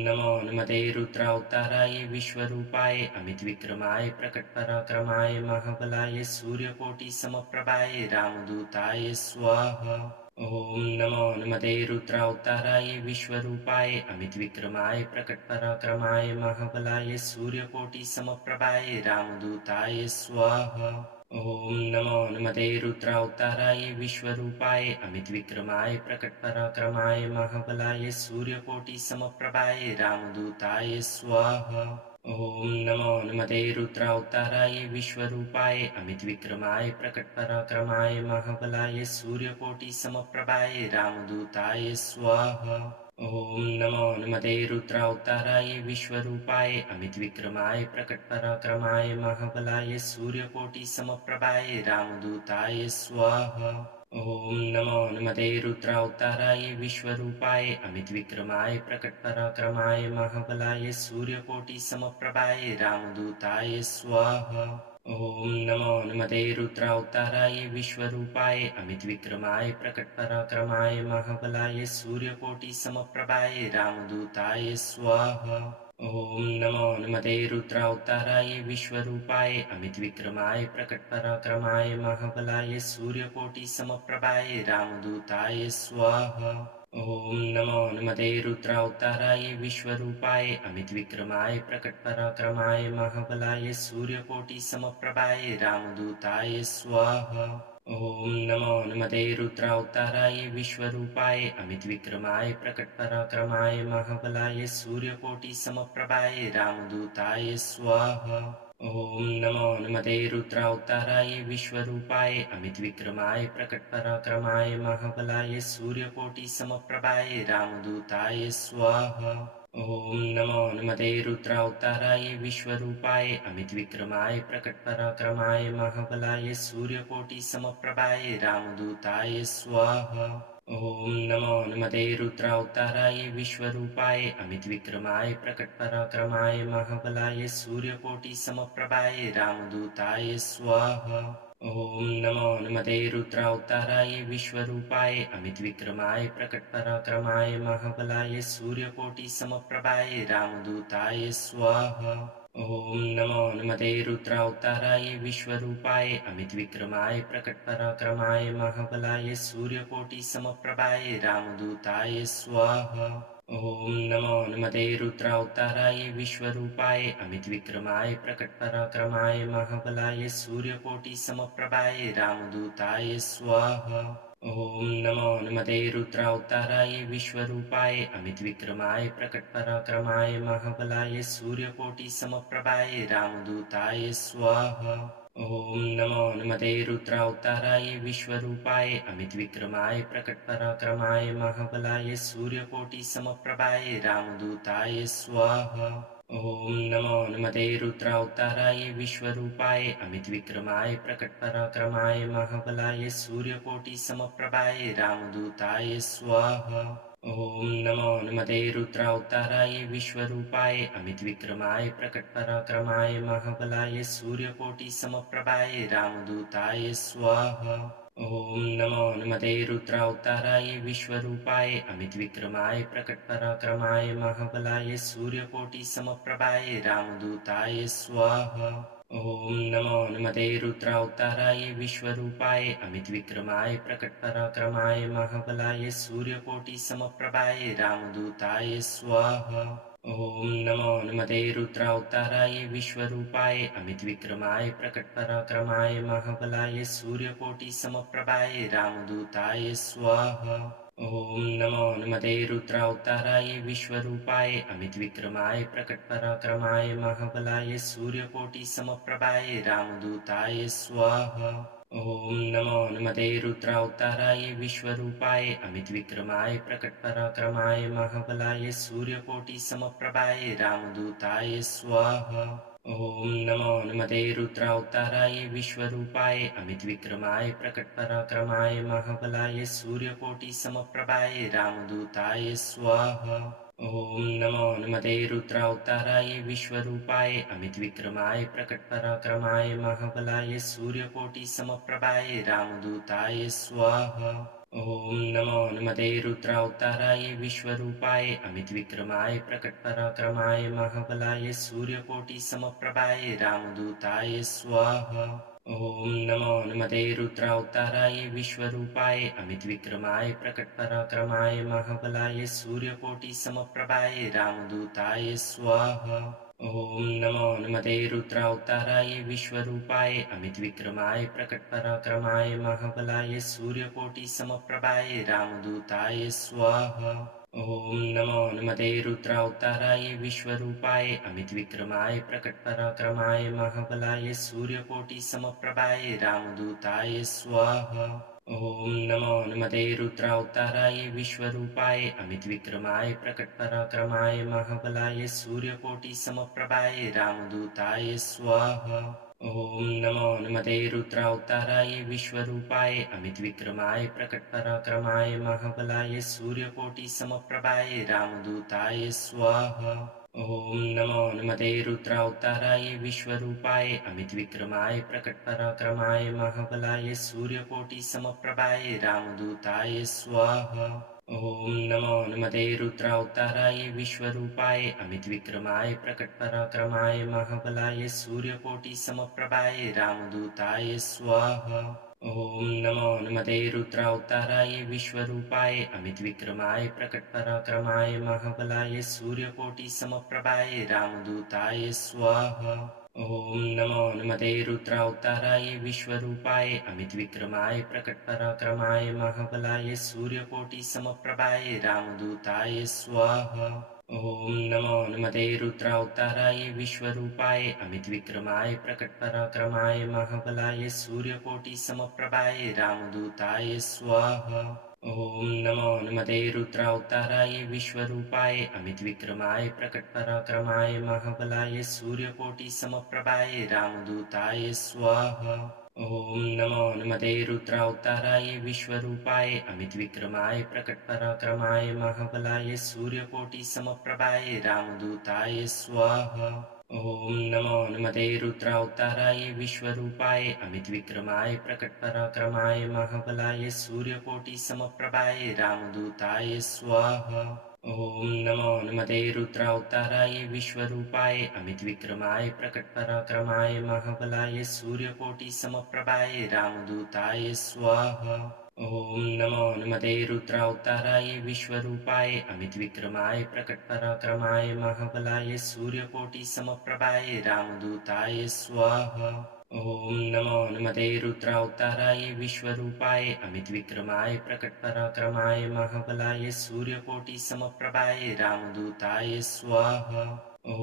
नमो हनुमते रुद्रावताराय विश्वरूपाय अमितविक्रमाय प्रकटपराक्रमाय महाबलाय सूर्यकोटिसमप्रभाय रामदूताय स्वाहा। ॐ नमो हनुमते रुद्रावताराय विश्वरूपाय अमितविक्रमाय प्रकटपराक्रमाय महाबलाय सूर्यकोटिसमप्रभाय रामदूताय स्वाहा। ॐ नमो हनुमते रुद्रावताराय विश्वरूपाय अमितविक्रमाय प्रकटपराक्रमाय महाबलाय सूर्यकोटिसमप्रभाय रामदूताय स्वाहा। ॐ नमो हनुमते रुद्रावताराय विश्वरूपाय अमितविक्रमाय प्रकटपराक्रमाय महाबलाय सूर्यकोटिसमप्रभाय रामदूताय स्वाहा। ॐ नमो हनुमते रुद्रावताराय विश्वरूपाय अमितविक्रमाय प्रकटपराक्रमाय महाबलाय सूर्यकोटिसमप्रभाय रामदूताय स्वाहा। ॐ नमो हनुमते रुद्रावताराय विश्वरूपाय अमितविक्रमाय प्रकटपराक्रमाय महाबलाय सूर्यकोटिसमप्रभाय रामदूताय स्वाहा। ॐ नमो हनुमते रुद्रावताराय विश्वरूपाय अमितविक्रमाय प्रकटपराक्रमाय महाबलाय सूर्यकोटिसमप्रभाय रामदूताय स्वाहा। ॐ नमो हनुमते रुद्रावताराय विश्वरूपाय अमितविक्रमाय प्रकटपराक्रमाय महाबलाय सूर्यकोटिसमप्रभाय रामदूताय स्वाहा। ॐ नमो हनुमते रुद्रावताराय विश्वरूपाय अमितविक्रमाय प्रकटपराक्रमाय महाबलाय सूर्यकोटिसमप्रभाय रामदूताय स्वाहा। ॐ नमो हनुमते रुद्रावताराय विश्वरूपाय अमितविक्रमाय प्रकटपराक्रमाय महाबलाय सूर्यकोटिसमप्रभाय रामदूताय स्वाहा। ॐ नमो हनुमते रुद्रावताराय विश्वरूपाय अमितविक्रमाय प्रकटपराक्रमाय महाबलाय सूर्यकोटिसमप्रभाय रामदूताय स्वाहा। ॐ नमो हनुमते रुद्रावताराय विश्वरूपाय अमितविक्रमाय प्रकटपराक्रमाय महाबलाय सूर्यकोटिसमप्रभाय रामदूताय स्वाहा। ॐ नमो हनुमते रुद्रावताराय विश्वरूपाय अमितविक्रमाय प्रकटपराक्रमाय महाबलाय सूर्यकोटिसमप्रभाय रामदूताय स्वाहा। ॐ नमो हनुमते रुद्रावताराय विश्वरूपाय अमितविक्रमाय प्रकटपराक्रमाय महाबलाय सूर्यकोटिसमप्रभाय रामदूताय स्वाहा। ॐ नमो हनुमते रुद्रावताराय विश्वरूपाय अमितविक्रमाय प्रकटपराक्रमाय महाबलाय सूर्यकोटिसमप्रभाय रामदूताय स्वाहा। ॐ नमो हनुमते रुद्रावताराय विश्वरूपाय अमितविक्रमाय प्रकटपराक्रमाय महाबलाय सूर्यकोटिसमप्रभाय रामदूताय स्वाहा। ॐ नमो हनुमते रुद्रावताराय विश्वरूपाय अमितविक्रमाय प्रकटपराक्रमाय महाबलाय सूर्यकोटिसमप्रभाय रामदूताय स्वाहा। ॐ नमो हनुमते रुद्रावताराय विश्वरूपाय अमितविक्रमाय प्रकटपराक्रमाय महाबलाय सूर्यकोटिसमप्रभाय रामदूताय स्वाहा। ॐ नमो हनुमते रुद्रावताराय विश्वरूपाय अमितविक्रमाय प्रकटपराक्रमाय महाबलाय सूर्यकोटिसमप्रभाय रामदूताय स्वाहा। ॐ नमो हनुमते रुद्रावताराय विश्वरूपाय अमितविक्रमाय प्रकटपराक्रमाय महाबलाय सूर्यकोटिसमप्रभाय रामदूताय स्वाहा। ॐ नमो हनुमते रुद्रावताराय विश्वरूपाय अमितविक्रमाय प्रकटपराक्रमाय महाबलाय सूर्यकोटिसमप्रभाय रामदूताय स्वाहा। ॐ नमो हनुमते रुद्रावताराय विश्वरूपाय अमितविक्रमाय प्रकटपराक्रमाय महाबलाय सूर्यकोटिसमप्रभाय रामदूताय स्वाहा। ॐ नमो हनुमते रुद्रावताराय विश्वरूपाय अमितविक्रमाय प्रकटपराक्रमाय महाबलाय सूर्यकोटिसमप्रभाय रामदूताय स्वाहा। ॐ नमो हनुमते रुद्रावताराय विश्वरूपाय अमितविक्रमाय प्रकटपराक्रमाय महाबलाय सूर्यकोटिसमप्रभाय रामदूताय स्वाहा। ॐ नमो हनुमते रुद्रावताराय विश्वरूपाय अमितविक्रमाय प्रकटपराक्रमाय महाबलाय सूर्यकोटिसमप्रभाय रामदूताय स्वाहा। ॐ नमो हनुमते रुद्रावताराय विश्वरूपाय अमितविक्रमाय प्रकटपराक्रमाय महाबलाय सूर्यकोटिसमप्रभाय रामदूताय स्वाहा। ॐ नमो हनुमते रुद्रावताराय विश्वरूपाय अमितविक्रमाय प्रकटपराक्रमाय महाबलाय सूर्यकोटिसमप्रभाय रामदूताय स्वाहा। ॐ नमो हनुमते रुद्रावताराय विश्वरूपाय अमितविक्रमाय प्रकटपराक्रमाय महाबलाय सूर्यकोटिसमप्रभाय रामदूताय स्वाहा। ॐ नमो हनुमते रुद्रावताराय विश्वरूपाय अमितविक्रमाय प्रकटपराक्रमाय महाबलाय सूर्यकोटिसमप्रभाय रामदूताय स्वाहा। ॐ नमो हनुमते रुद्रावताराय विश्वरूपाय अमितविक्रमाय प्रकटपराक्रमाय महाबलाय सूर्यकोटिसमप्रभाय रामदूताय स्वाहा। ॐ नमो हनुमते रुद्रावताराय विश्वरूपाय अमितविक्रमाय प्रकटपराक्रमाय महाबलाय सूर्यकोटिसमप्रभाय रामदूताय स्वाहा। ॐ नमो हनुमते रुद्रावताराय विश्वरूपाय अमितविक्रमाय प्रकटपराक्रमाय महाबलाय सूर्यकोटिसमप्रभाय रामदूताय स्वाहा। ॐ नमो हनुमते रुद्रावताराय विश्वरूपाय अमितविक्रमाय प्रकटपराक्रमाय महाबलाय सूर्यकोटिसमप्रभाय रामदूताय स्वाहा। ॐ नमो हनुमते रुद्रावताराय विश्वरूपाय अमितविक्रमाय प्रकटपराक्रमाय महाबलाय सूर्यकोटिसमप्रभाय रामदूताय स्वाहा। ॐ नमो हनुमते रुद्रावताराय विश्वरूपाय अमितविक्रमाय प्रकटपराक्रमाय महाबलाय सूर्यकोटिसमप्रभाय रामदूताय स्वाहा। ॐ नमो हनुमते रुद्रावताराय विश्वरूपाय अमितविक्रमाय प्रकटपराक्रमाय महाबलाय सूर्यकोटिसमप्रभाय रामदूताय स्वाहा। ॐ नमो हनुमते रुद्रावताराय विश्वरूपाय अमितविक्रमाय प्रकटपराक्रमाय महाबलाय सूर्यकोटिसमप्रभाय रामदूताय स्वाहा। ॐ नमो हनुमते रुद्रावताराय विश्वरूपाय अमितविक्रमाय प्रकटपराक्रमाय महाबलाय सूर्यकोटिसमप्रभाय रामदूताय स्वाहा। ॐ नमो हनुमते रुद्रावताराय विश्वरूपाय अमितविक्रमाय प्रकटपराक्रमाय महाबलाय सूर्यकोटिसमप्रभाय रामदूताय स्वाहा। ॐ नमो हनुमते रुद्रावताराय विश्वरूपाय अमितविक्रमाय प्रकटपराक्रमाय महाबलाय सूर्यकोटिसमप्रभाय रामदूताय स्वाहा। ॐ नमो हनुमते रुद्रावताराय विश्वरूपाय अमितविक्रमाय प्रकटपराक्रमाय महाबलाय सूर्यकोटिसमप्रभाय रामदूताय स्वाहा। ॐ नमो हनुमते रुद्रावताराय विश्वरूपाय अमितविक्रमाय प्रकटपराक्रमाय महाबलाय सूर्यकोटिसमप्रभाय रामदूताय स्वाहा। ॐ नमो हनुमते रुद्रावताराय विश्वरूपाय अमितविक्रमाय प्रकटपराक्रमाय महाबलाय सूर्यकोटिसमप्रभाय रामदूताय स्वाहा। ॐ नमो हनुमते रुद्रावताराय विश्वरूपाय अमितविक्रमाय प्रकटपराक्रमाय महाबलाय सूर्यकोटिसमप्रभाय रामदूताय स्वाहा। ॐ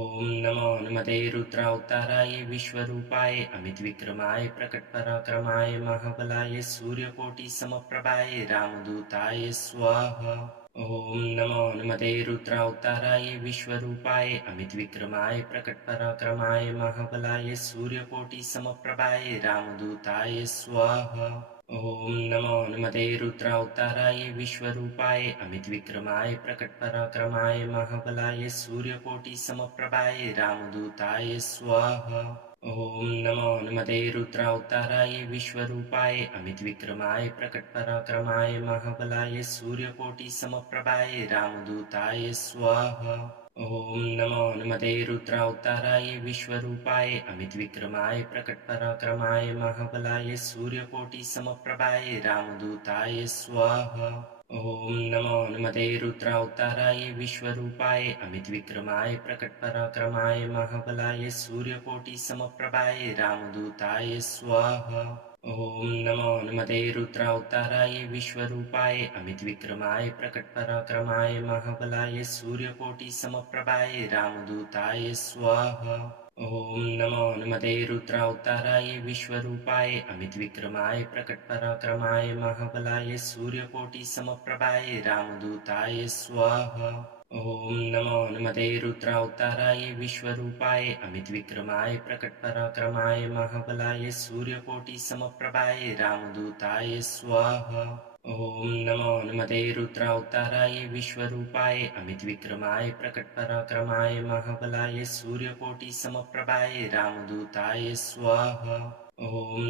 नमो हनुमते रुद्रावताराय विश्वरूपाय अमितविक्रमाय प्रकटपराक्रमाय महाबलाय सूर्यकोटिसमप्रभाय रामदूताय स्वाहा। ॐ नमो हनुमते रुद्रावताराय विश्वरूपाय अमितविक्रमाय प्रकटपराक्रमाय महाबलाय सूर्यकोटिसमप्रभाय रामदूताय स्वाहा। ॐ नमो हनुमते रुद्रावताराय विश्वरूपाय अमितविक्रमाय प्रकटपराक्रमाय महाबलाय सूर्यकोटिसमप्रभाय रामदूताय स्वाहा। ॐ नमो हनुमते रुद्रावताराय विश्वरूपाय अमितविक्रमाय प्रकटपराक्रमाय महाबलाय सूर्यकोटिसमप्रभाय रामदूताय स्वाहा। ॐ नमो हनुमते रुद्रावताराय विश्वरूपाय अमितविक्रमाय प्रकटपराक्रमाय महाबलाय सूर्यकोटिसमप्रभाय रामदूताय स्वाहा। ॐ नमो हनुमते रुद्रावताराय विश्वरूपाय अमितविक्रमाय प्रकटपराक्रमाय महाबलाय सूर्यकोटिसमप्रभाय रामदूताय स्वाहा। ॐ नमो हनुमते रुद्रावताराय विश्वरूपाय अमितविक्रमाय प्रकटपराक्रमाय महाबलाय सूर्यकोटिसमप्रभाय रामदूताय स्वाहा। ॐ नमो हनुमते रुद्रावताराय विश्वरूपाय अमितविक्रमाय प्रकटपराक्रमाय महाबलाय सूर्यकोटिसमप्रभाय रामदूताय स्वाहा। ॐ नमो हनुमते रुद्रावताराय विश्वरूपाय अमितविक्रमाय प्रकटपराक्रमाय महाबलाय सूर्यकोटिसमप्रभाय रामदूताय स्वाहा। ॐ नमो हनुमते रुद्रावताराय विश्वरूपाय अमितविक्रमाय प्रकटपराक्रमाय महाबलाय सूर्यकोटिसमप्रभाय रामदूताय स्वाहा। ॐ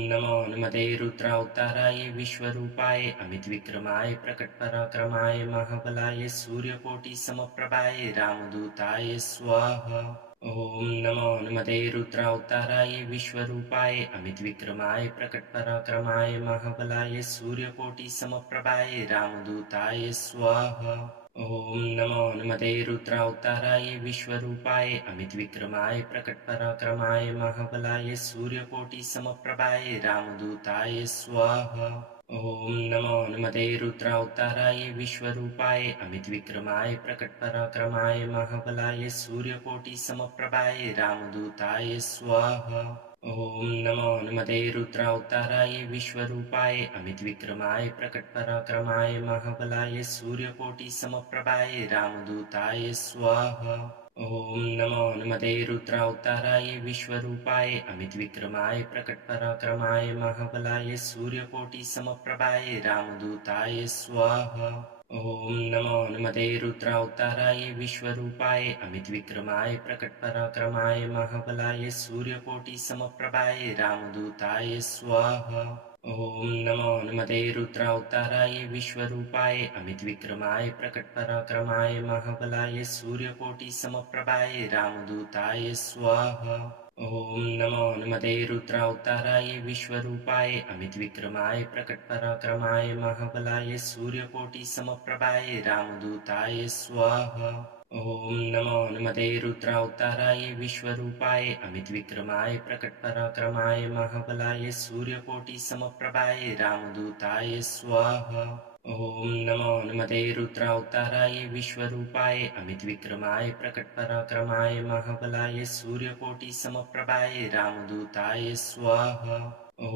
नमो हनुमते रुद्रावताराय विश्वरूपाय अमितविक्रमाय प्रकटपराक्रमाय महाबलाय सूर्यकोटिसमप्रभाय रामदूताय स्वाहा। ॐ नमो हनुमते रुद्रावताराय विश्वरूपाय अमितविक्रमाय प्रकटपराक्रमाय महाबलाय सूर्यकोटिसमप्रभाय रामदूताय स्वाहा। ॐ नमो हनुमते रुद्रावताराय विश्वरूपाय अमितविक्रमाय प्रकटपराक्रमाय महाबलाय सूर्यकोटिसमप्रभाय रामदूताय स्वाहा। ॐ नमो हनुमते रुद्रावताराय विश्वरूपाय अमितविक्रमाय प्रकटपराक्रमाय महाबलाय सूर्यकोटिसमप्रभाय रामदूताय स्वाहा। ॐ नमो हनुमते रुद्रावताराय विश्वरूपाय अमितविक्रमाय प्रकटपराक्रमाय महाबलाय सूर्यकोटिसमप्रभाय रामदूताय स्वाहा। ॐ नमो हनुमते रुद्रावताराय विश्वरूपाय अमितविक्रमाय प्रकटपराक्रमाय महाबलाय सूर्यकोटिसमप्रभाय रामदूताय स्वाहा। ॐ नमो हनुमते रुद्रावताराय विश्वरूपाय अमितविक्रमाय प्रकटपराक्रमाय महाबलाय सूर्यकोटिसमप्रभाय रामदूताय स्वाहा। ॐ नमो हनुमते रुद्रावताराय विश्वरूपाय अमितविक्रमाय प्रकटपराक्रमाय महाबलाय सूर्यकोटिसमप्रभाय रामदूताय स्वाहा। ॐ नमो हनुमते रुद्रावताराय विश्वरूपाय अमितविक्रमाय प्रकटपराक्रमाय महाबलाय सूर्यकोटिसमप्रभाय रामदूताय स्वाहा। ॐ नमो हनुमते रुद्रावताराय विश्वरूपाय अमितविक्रमाय प्रकटपराक्रमाय महाबलाय सूर्यकोटिसमप्रभाय रामदूताय स्वाहा। ॐ नमो हनुमते रुद्रावताराय विश्वरूपाय अमितविक्रमाय प्रकटपराक्रमाय महाबलाय सूर्यकोटिसमप्रभाय रामदूताय स्वाहा। ॐ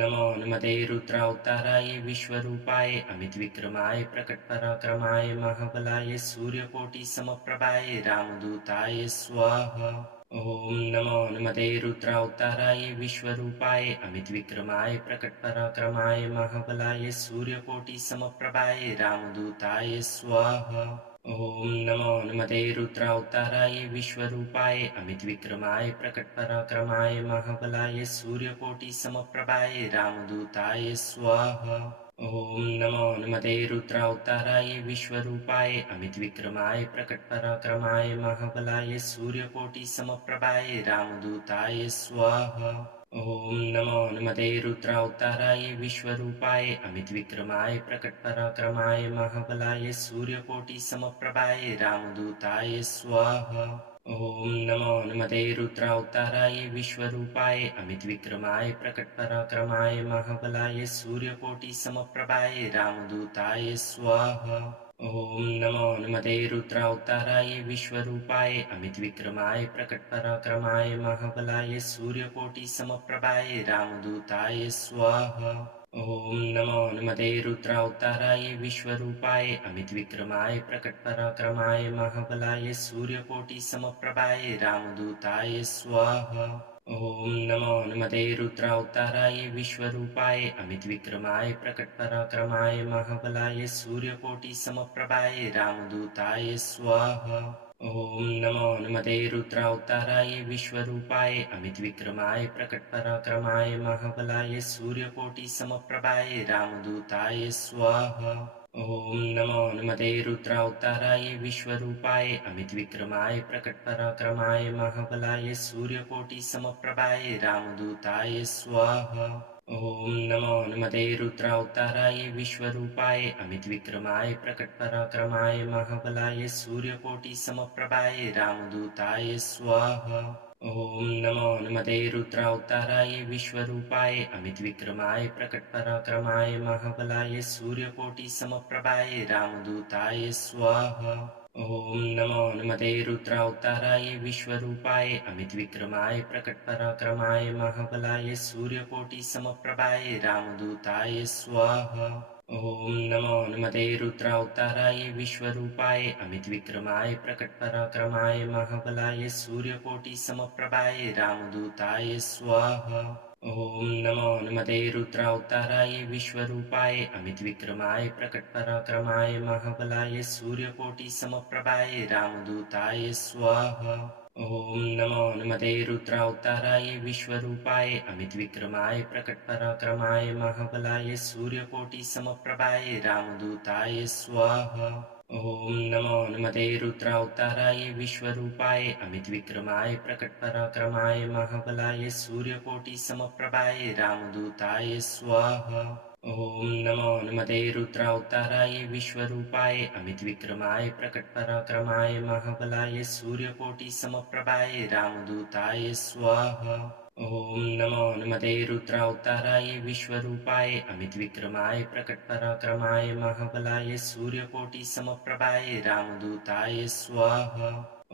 नमो हनुमते रुद्रावताराय विश्वरूपाय अमितविक्रमाय प्रकटपराक्रमाय महाबलाय सूर्यकोटिसमप्रभाय रामदूताय स्वाहा। ॐ नमो हनुमते रुद्रावताराय विश्वरूपाय अमितविक्रमाय प्रकटपराक्रमाय महाबलाय सूर्यकोटिसमप्रभाय रामदूताय स्वाहा। ॐ नमो हनुमते रुद्रावताराय विश्वरूपाय अमितविक्रमाय प्रकटपराक्रमाय महाबलाय सूर्यकोटिसमप्रभाय रामदूताय स्वाहा। ॐ नमो हनुमते रुद्रावताराय विश्वरूपाय अमितविक्रमाय प्रकटपराक्रमाय महाबलाय सूर्यकोटिसमप्रभाय रामदूताय स्वाहा। ॐ नमो हनुमते रुद्रावताराय विश्वरूपाय अमितविक्रमाय प्रकटपराक्रमाय महाबलाय सूर्यकोटिसमप्रभाय रामदूताय स्वाहा। ॐ नमो हनुमते रुद्रावताराय विश्वरूपाय अमितविक्रमाय प्रकटपराक्रमाय महाबलाय सूर्यकोटिसमप्रभाय रामदूताय स्वाहा। ॐ नमो हनुमते रुद्रावताराय विश्वरूपाय अमितविक्रमाय प्रकटपराक्रमाय महाबलाय सूर्यकोटिसमप्रभाय रामदूताय स्वाहा। ॐ नमो हनुमते रुद्रावताराय विश्वरूपाय अमितविक्रमाय प्रकटपराक्रमाय महाबलाय सूर्यकोटिसमप्रभाय रामदूताय स्वाहा। ॐ नमो हनुमते रुद्रावताराय विश्वरूपाय अमितविक्रमाय प्रकटपराक्रमाय महाबलाय सूर्यकोटिसमप्रभाय रामदूताय स्वाहा। ॐ नमो हनुमते रुद्रावताराय विश्वरूपाय अमितविक्रमाय प्रकटपराक्रमाय महाबलाय सूर्यकोटिसमप्रभाय रामदूताय स्वाहा। ॐ नमो हनुमते रुद्रावताराय विश्वरूपाय अमितविक्रमाय प्रकटपराक्रमाय महाबलाय सूर्यकोटिसमप्रभाय रामदूताय स्वाहा। ॐ नमो हनुमते रुद्रावताराय विश्वरूपाय अमितविक्रमाय प्रकटपराक्रमाय महाबलाय सूर्यकोटिसमप्रभाय रामदूताय स्वाहा। ॐ नमो हनुमते रुद्रावताराय विश्वरूपाय अमितविक्रमाय प्रकटपराक्रमाय महाबलाय सूर्यकोटिसमप्रभाय रामदूताय स्वाहा। ॐ नमो हनुमते रुद्रावताराय विश्वरूपाय अमितविक्रमाय प्रकटपराक्रमाय महाबलाय सूर्यकोटिसमप्रभाय रामदूताय स्वाहा। ॐ नमो हनुमते रुद्रावताराय विश्वरूपाय अमितविक्रमाय प्रकटपराक्रमाय महाबलाय सूर्यकोटिसमप्रभाय रामदूताय स्वाहा। ॐ नमो हनुमते रुद्रावताराय विश्वरूपाय अमितविक्रमाय प्रकटपराक्रमाय महाबलाय सूर्यकोटिसमप्रभाय रामदूताय स्वाहा। ॐ नमो हनुमते रुद्रावताराय विश्वरूपाय अमितविक्रमाय प्रकटपराक्रमाय महाबलाय सूर्यकोटिसमप्रभाय रामदूताय स्वाहा। ॐ नमो हनुमते रुद्रावताराय विश्वरूपाय अमितविक्रमाय प्रकटपराक्रमाय महाबलाय सूर्यकोटिसमप्रभाय रामदूताय स्वाहा। ॐ नमो हनुमते रुद्रावताराय विश्वरूपाय अमितविक्रमाय प्रकटपराक्रमाय महाबलाय सूर्यकोटिसमप्रभाय रामदूताय स्वाहा। ॐ नमो हनुमते रुद्रावताराय विश्वरूपाय अमितविक्रमाय प्रकटपराक्रमाय महाबलाय सूर्यकोटिसमप्रभाय रामदूताय स्वाहा।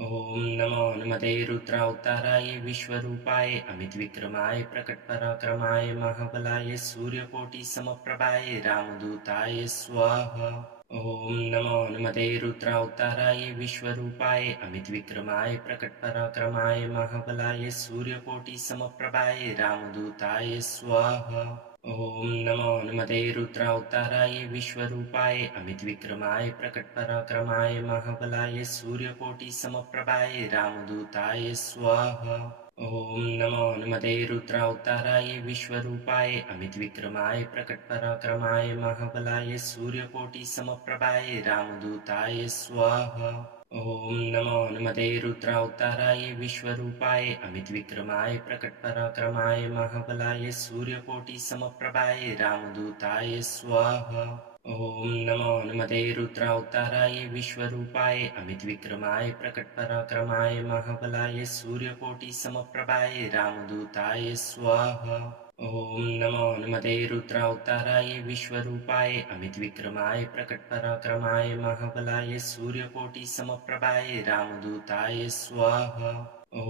ॐ नमो हनुमते रुद्रावताराय विश्वरूपाय अमितविक्रमाय प्रकटपराक्रमाय महाबलाय सूर्यकोटिसमप्रभाय रामदूताय स्वाहा। ॐ नमो हनुमते रुद्रावताराय विश्वरूपाय अमितविक्रमाय प्रकटपराक्रमाय महाबलाय सूर्यकोटिसमप्रभाय रामदूताय स्वाहा। ॐ नमो हनुमते रुद्रावताराय विश्वरूपाय अमितविक्रमाय प्रकटपराक्रमाय महाबलाय सूर्यकोटिसमप्रभाय रामदूताय स्वाहा। ॐ नमो हनुमते रुद्रावताराय विश्वरूपाय अमितविक्रमाय प्रकटपराक्रमाय महाबलाय सूर्यकोटिसमप्रभाय रामदूताय स्वाहा। ॐ नमो हनुमते रुद्रावताराय विश्वरूपाय अमितविक्रमाय प्रकटपराक्रमाय महाबलाय सूर्यकोटिसमप्रभाय रामदूताय स्वाहा। ॐ नमो हनुमते रुद्रावताराय विश्वरूपाय अमितविक्रमाय प्रकटपराक्रमाय महाबलाय सूर्यकोटिसमप्रभाय रामदूताय स्वाहा। ॐ नमो हनुमते रुद्रावताराय विश्वरूपाय अमितविक्रमाय प्रकटपराक्रमाय महाबलाय सूर्यकोटिसमप्रभाय रामदूताय स्वाहा। ॐ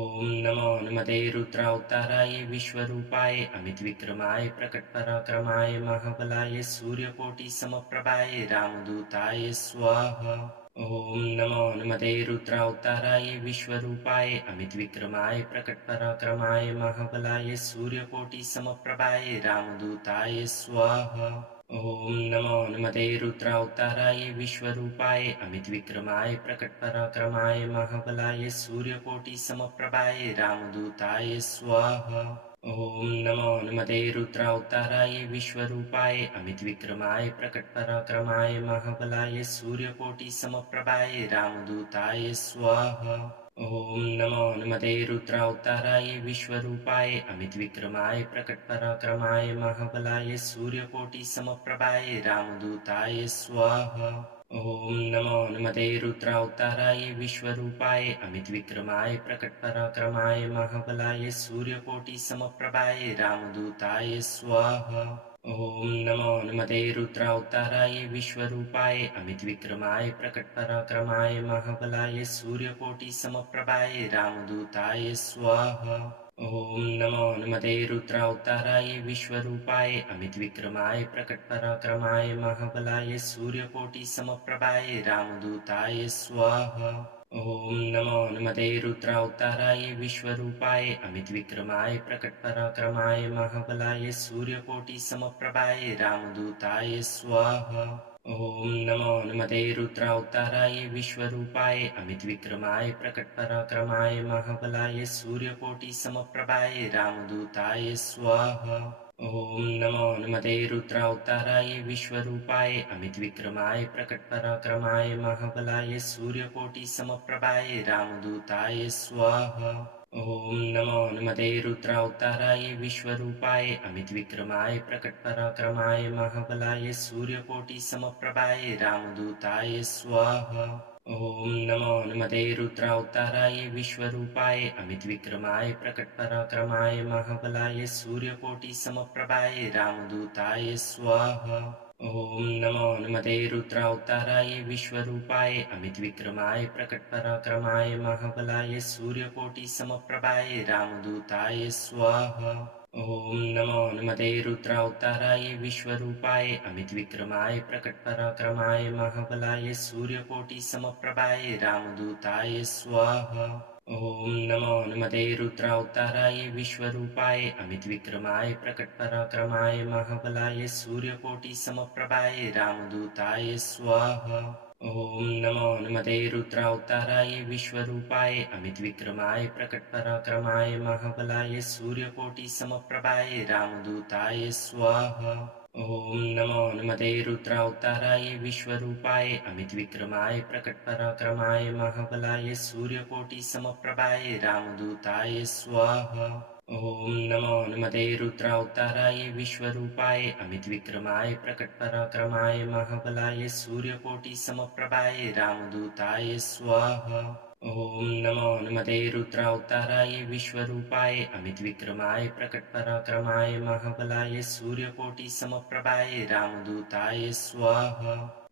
नमो हनुमते रुद्रावताराय विश्वरूपाय अमितविक्रमाय प्रकटपराक्रमाय महाबलाय सूर्यकोटिसमप्रभाय रामदूताय स्वाहा। ॐ नमो हनुमते रुद्रावताराय विश्वरूपाय अमितविक्रमाय प्रकटपराक्रमाय महाबलाय सूर्यकोटिसमप्रभाय रामदूताय स्वाहा। ॐ नमो हनुमते रुद्रावताराय विश्वरूपाय अमितविक्रमाय प्रकटपराक्रमाय महाबलाय सूर्यकोटिसमप्रभाय रामदूताय स्वाहा। ॐ नमो हनुमते रुद्रावताराय विश्वरूपाय अमितविक्रमाय प्रकटपराक्रमाय महाबलाय सूर्यकोटिसमप्रभाय रामदूताय स्वाहा। ॐ नमो हनुमते रुद्रावताराय विश्वरूपाय अमितविक्रमाय प्रकटपराक्रमाय महाबलाय सूर्यकोटिसमप्रभाय रामदूताय स्वाहा। ॐ नमो हनुमते रुद्रावताराय विश्वरूपाय अमितविक्रमाय प्रकटपराक्रमाय महाबलाय सूर्यकोटिसमप्रभाय रामदूताय स्वाहा। ॐ नमो हनुमते रुद्रावताराय विश्वरूपाय अमितविक्रमाय प्रकटपराक्रमाय महाबलाय सूर्यकोटिसमप्रभाय रामदूताय स्वाहा। ॐ नमो हनुमते रुद्रावताराय विश्वरूपाय अमितविक्रमाय प्रकटपराक्रमाय महाबलाय सूर्यकोटिसमप्रभाय रामदूताय स्वाहा। ॐ नमो हनुमते रुद्रावताराय विश्वरूपाय अमितविक्रमाय प्रकटपराक्रमाय महाबलाय सूर्यकोटिसमप्रभाय रामदूताय स्वाहा। ॐ नमो हनुमते रुद्रावताराय विश्वरूपाय अमितविक्रमाय प्रकटपराक्रमाय महाबलाय सूर्यकोटिसमप्रभाय रामदूताय स्वाहा। ॐ नमो हनुमते रुद्रावताराय विश्वरूपाय अमितविक्रमाय प्रकटपराक्रमाय महाबलाय सूर्यकोटिसमप्रभाय रामदूताय स्वाहा। ॐ नमो हनुमते रुद्रावताराय विश्वरूपाय अमितविक्रमाय प्रकटपराक्रमाय महाबलाय सूर्यकोटिसमप्रभाय रामदूताय स्वाहा। ॐ नमो हनुमते रुद्रावताराय विश्वरूपाय अमितविक्रमाय प्रकटपराक्रमाय महाबलाय सूर्यकोटिसमप्रभाय रामदूताय स्वाहा। ॐ नमो हनुमते रुद्रावताराय विश्वरूपाय अमितविक्रमाय प्रकटपराक्रमाय महाबलाय सूर्यकोटिसमप्रभाय रामदूताय स्वाहा। ॐ नमो हनुमते रुद्रावताराय विश्वरूपाय अमितविक्रमाय प्रकटपराक्रमाय महाबलाय सूर्यकोटिसमप्रभाय रामदूताय स्वाहा। ॐ नमो हनुमते रुद्रावताराय विश्वरूपाय अमितविक्रमाय प्रकटपराक्रमाय महाबलाय सूर्यकोटिसमप्रभाय रामदूताय स्वाहा। ॐ नमो हनुमते रुद्रावताराय विश्वरूपाय अमितविक्रमाय प्रकटपराक्रमाय महाबलाय सूर्यकोटिसमप्रभाय रामदूताय स्वाहा। ॐ नमो हनुमते रुद्रावताराय विश्वरूपाय अमितविक्रमाय प्रकटपराक्रमाय महाबलाय सूर्यकोटिसमप्रभाय रामदूताय स्वाहा। ॐ नमो हनुमते रुद्रावताराय विश्वरूपाय अमितविक्रमाय प्रकटपराक्रमाय महाबलाय सूर्यकोटिसमप्रभाय रामदूताय स्वाहा। ॐ नमो हनुमते रुद्रावताराय विश्वरूपाय अमितविक्रमाय प्रकटपराक्रमाय महाबलाय सूर्यकोटिसमप्रभाय रामदूताय स्वाहा।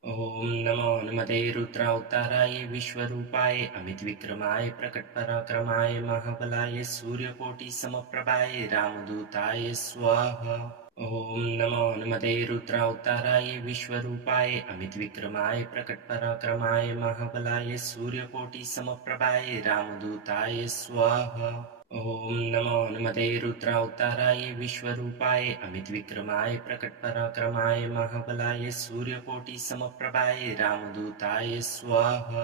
ॐ नमो हनुमते रुद्रावताराय विश्वरूपाय अमितविक्रमाय प्रकटपराक्रमाय महाबलाय सूर्यकोटिसमप्रभाय रामदूताय स्वाहा। ॐ नमो हनुमते रुद्रावताराय विश्वरूपाय अमितविक्रमाय प्रकटपराक्रमाय महाबलाय सूर्यकोटिसमप्रभाय रामदूताय स्वाहा। ॐ नमो हनुमते रुद्रावताराय विश्वरूपाय अमितविक्रमाय प्रकटपराक्रमाय महाबलाय सूर्यकोटिसमप्रभाय रामदूताय स्वाहा।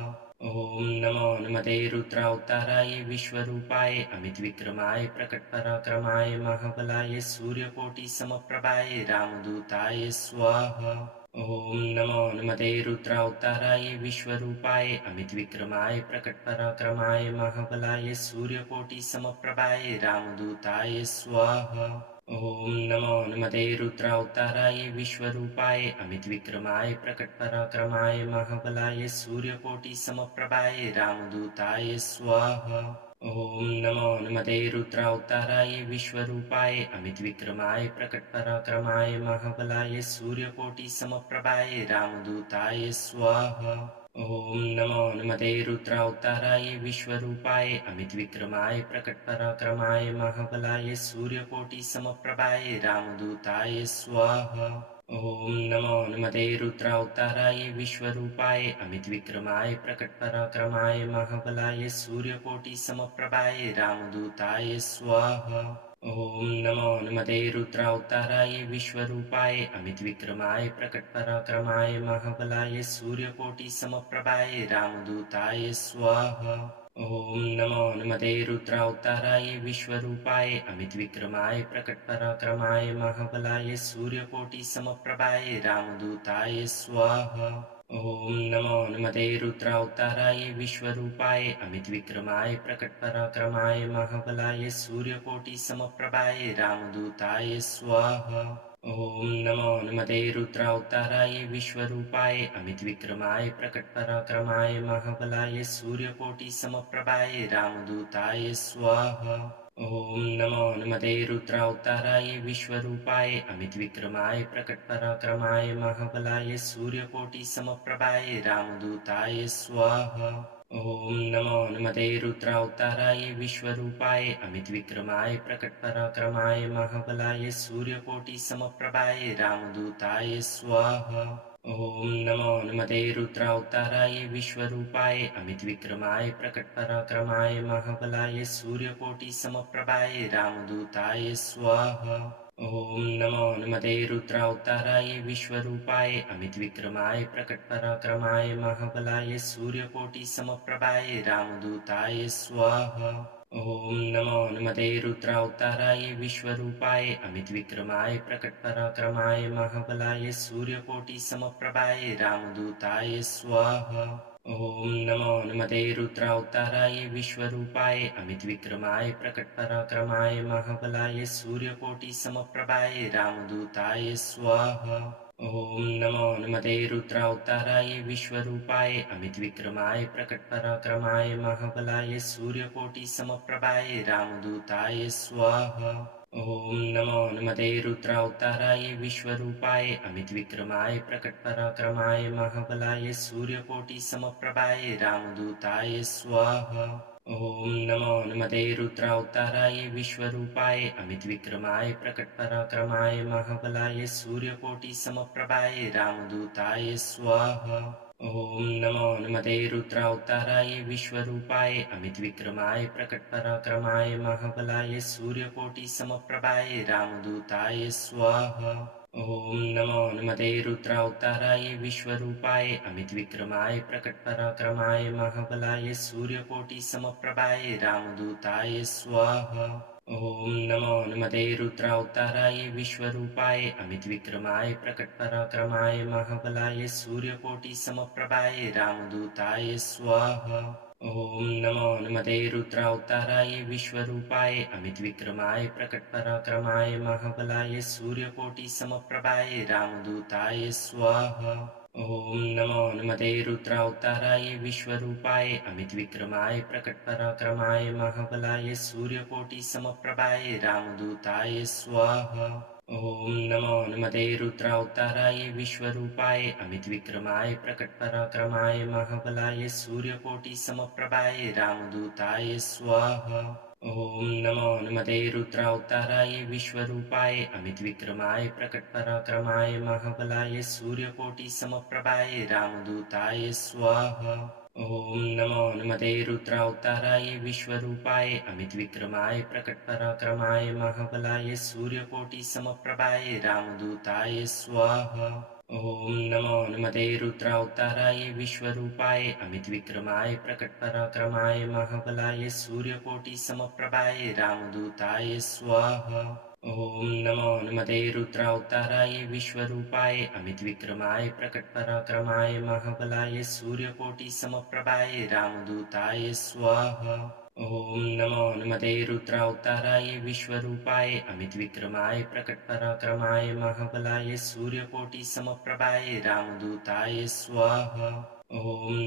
ॐ नमो हनुमते रुद्रावताराय विश्वरूपाय अमितविक्रमाय प्रकटपराक्रमाय महाबलाय सूर्यकोटिसमप्रभाय रामदूताय स्वाहा। ॐ नमो हनुमते रुद्रावताराय विश्वरूपाय अमितविक्रमाय प्रकटपराक्रमाय महाबलाय सूर्यकोटिसमप्रभाय रामदूताय स्वाहा। ॐ नमो हनुमते रुद्रावताराय विश्वरूपाय अमितविक्रमाय प्रकटपराक्रमाय महाबलाय सूर्यकोटिसमप्रभाय रामदूताय स्वाहा। ॐ नमो हनुमते रुद्रावताराय विश्वरूपाय अमितविक्रमाय प्रकटपराक्रमाय महाबलाय सूर्यकोटिसमप्रभाय रामदूताय स्वाहा। ॐ नमो हनुमते रुद्रावताराय विश्वरूपाय अमितविक्रमाय प्रकटपराक्रमाय महाबलाय सूर्यकोटिसमप्रभाय रामदूताय स्वाहा। ॐ नमो हनुमते रुद्रावताराय विश्वरूपाय अमितविक्रमाय प्रकटपराक्रमाय महाबलाय सूर्यकोटिसमप्रभाय रामदूताय स्वाहा। ॐ नमो नमते रुद्रावताराय विश्वरूपाय अमितविक्रमाय प्रकटपराक्रमाय महाबलाय सूर्यकोटिसमप्रभाय रामदूताय स्वाहा। ॐ नमो नमते रुद्रावताराय विश्वरूपाय अमितविक्रमाय प्रकटपराक्रमाय महाबलाय सूर्यकोटिसमप्रभाय रामदूताय स्वाहा। ॐ नमो नमते रुद्रावताराय विश्वरूपाय अमितविक्रमाय प्रकटपराक्रमाय महाबलाय सूर्यकोटिसमप्रभाय रामदूताय स्वाहा। ॐ नमो नमते रुद्रावताराय विश्वरूपाय अमितविक्रमाय प्रकटपराक्रमाय महाबलाय सूर्यकोटिसमप्रभाय रामदूताय स्वाहा। ॐ नमो नमते रुद्रावताराय विश्वरूपाय अमितविक्रमाय प्रकटपराक्रमाय महाबलाय सूर्यकोटिसमप्रभाय रामदूताय स्वाहा। ॐ नमो नमते रुद्रावताराय विश्वरूपाय अमितविक्रमाय प्रकटपराक्रमाय महाबलाय सूर्यकोटिसमप्रभाय रामदूताय स्वाहा। ॐ नमो नमते रुद्रावताराय विश्वरूपाय अमितविक्रमाय प्रकटपराक्रमाय महाबलाय सूर्यकोटिसमप्रभाय रामदूताय स्वाहा। ॐ नमो नमते रुद्रावताराय विश्वरूपाय अमितविक्रमाय प्रकटपराक्रमाय महाबलाय सूर्यकोटिसमप्रभाय रामदूताय स्वाहा। ॐ नमो नमते रुद्रावताराय विश्वरूपाय अमितविक्रमाय प्रकटपराक्रमाय महाबलाय सूर्यकोटिसमप्रभाय रामदूताय स्वाहा। ॐ नमो नमते रुद्रावताराय विश्वरूपाय अमितविक्रमाय प्रकटपराक्रमाय महाबलाय सूर्यकोटिसमप्रभाय रामदूताय स्वाहा। ॐ नमो नमते रुद्रावताराय विश्वरूपाय अमितविक्रमाय प्रकटपराक्रमाय महाबलाय सूर्यकोटिसमप्रभाय रामदूताय स्वाहा। ॐ नमो नमते रुद्रावताराय विश्वरूपाय अमितविक्रमाय प्रकटपराक्रमाय महाबलाय सूर्यकोटिसमप्रभाय रामदूताय स्वाहा। ॐ नमो नमते रुद्रावताराय विश्वरूपाय अमितविक्रमाय प्रकटपराक्रमाय महाबलाय सूर्यकोटिसमप्रभाय रामदूताय स्वाहा। ॐ नमो नमते रुद्रावताराय विश्वरूपाय अमितविक्रमाय प्रकटपराक्रमाय महाबलाय सूर्यकोटिसमप्रभाय रामदूताय स्वाहा। ॐ नमो नमते रुद्रावताराय विश्वरूपाय अमितविक्रमाय प्रकटपराक्रमाय महाबलाय सूर्यकोटिसमप्रभाय रामदूताय स्वाहा। ॐ नमो नमते रुद्रावताराय विश्वरूपाय अमितविक्रमाय प्रकटपराक्रमाय महाबलाय सूर्यकोटिसमप्रभाय रामदूताय स्वाहा। ॐ नमो नमते रुद्रावताराय विश्वरूपाय अमितविक्रमाय प्रकटपराक्रमाय महाबलाय सूर्यकोटिसमप्रभाय रामदूताय स्वाहा। ॐ नमो नमते रुद्रावताराय विश्वरूपाय अमितविक्रमाय प्रकटपराक्रमाय महाबलाय सूर्यकोटिसमप्रभाय रामदूताय स्वाहा। ॐ नमो नमते रुद्रावताराय विश्वरूपाय अमितविक्रमाय प्रकटपराक्रमाय महाबलाय सूर्यकोटिसमप्रभाय रामदूताय स्वाहा। ॐ नमो नमते रुद्रावताराय विश्वरूपाय अमितविक्रमाय प्रकटपराक्रमाय महाबलाय सूर्यकोटिसमप्रभाय रामदूताय स्वाहा। ॐ नमो नमते रुद्रावताराय विश्वरूपाय अमितविक्रमाय प्रकटपराक्रमाय महाबलाय सूर्यकोटिसमप्रभाय रामदूताय स्वाहा। ॐ नमो नमते रुद्रावताराय विश्वरूपाय अमितविक्रमाय प्रकटपराक्रमाय महाबलाय सूर्यकोटिसमप्रभाय रामदूताय स्वाहा। ॐ नमो नमते रुद्रावताराय विश्वरूपाय अमितविक्रमाय प्रकटपराक्रमाय महाबलाय सूर्यकोटिसमप्रभाय रामदूताय स्वाहा। ॐ नमो नमते रुद्रावताराय विश्वरूपाय अमितविक्रमाय प्रकटपराक्रमाय महाबलाय सूर्यकोटिसमप्रभाय रामदूताय स्वाहा। ॐ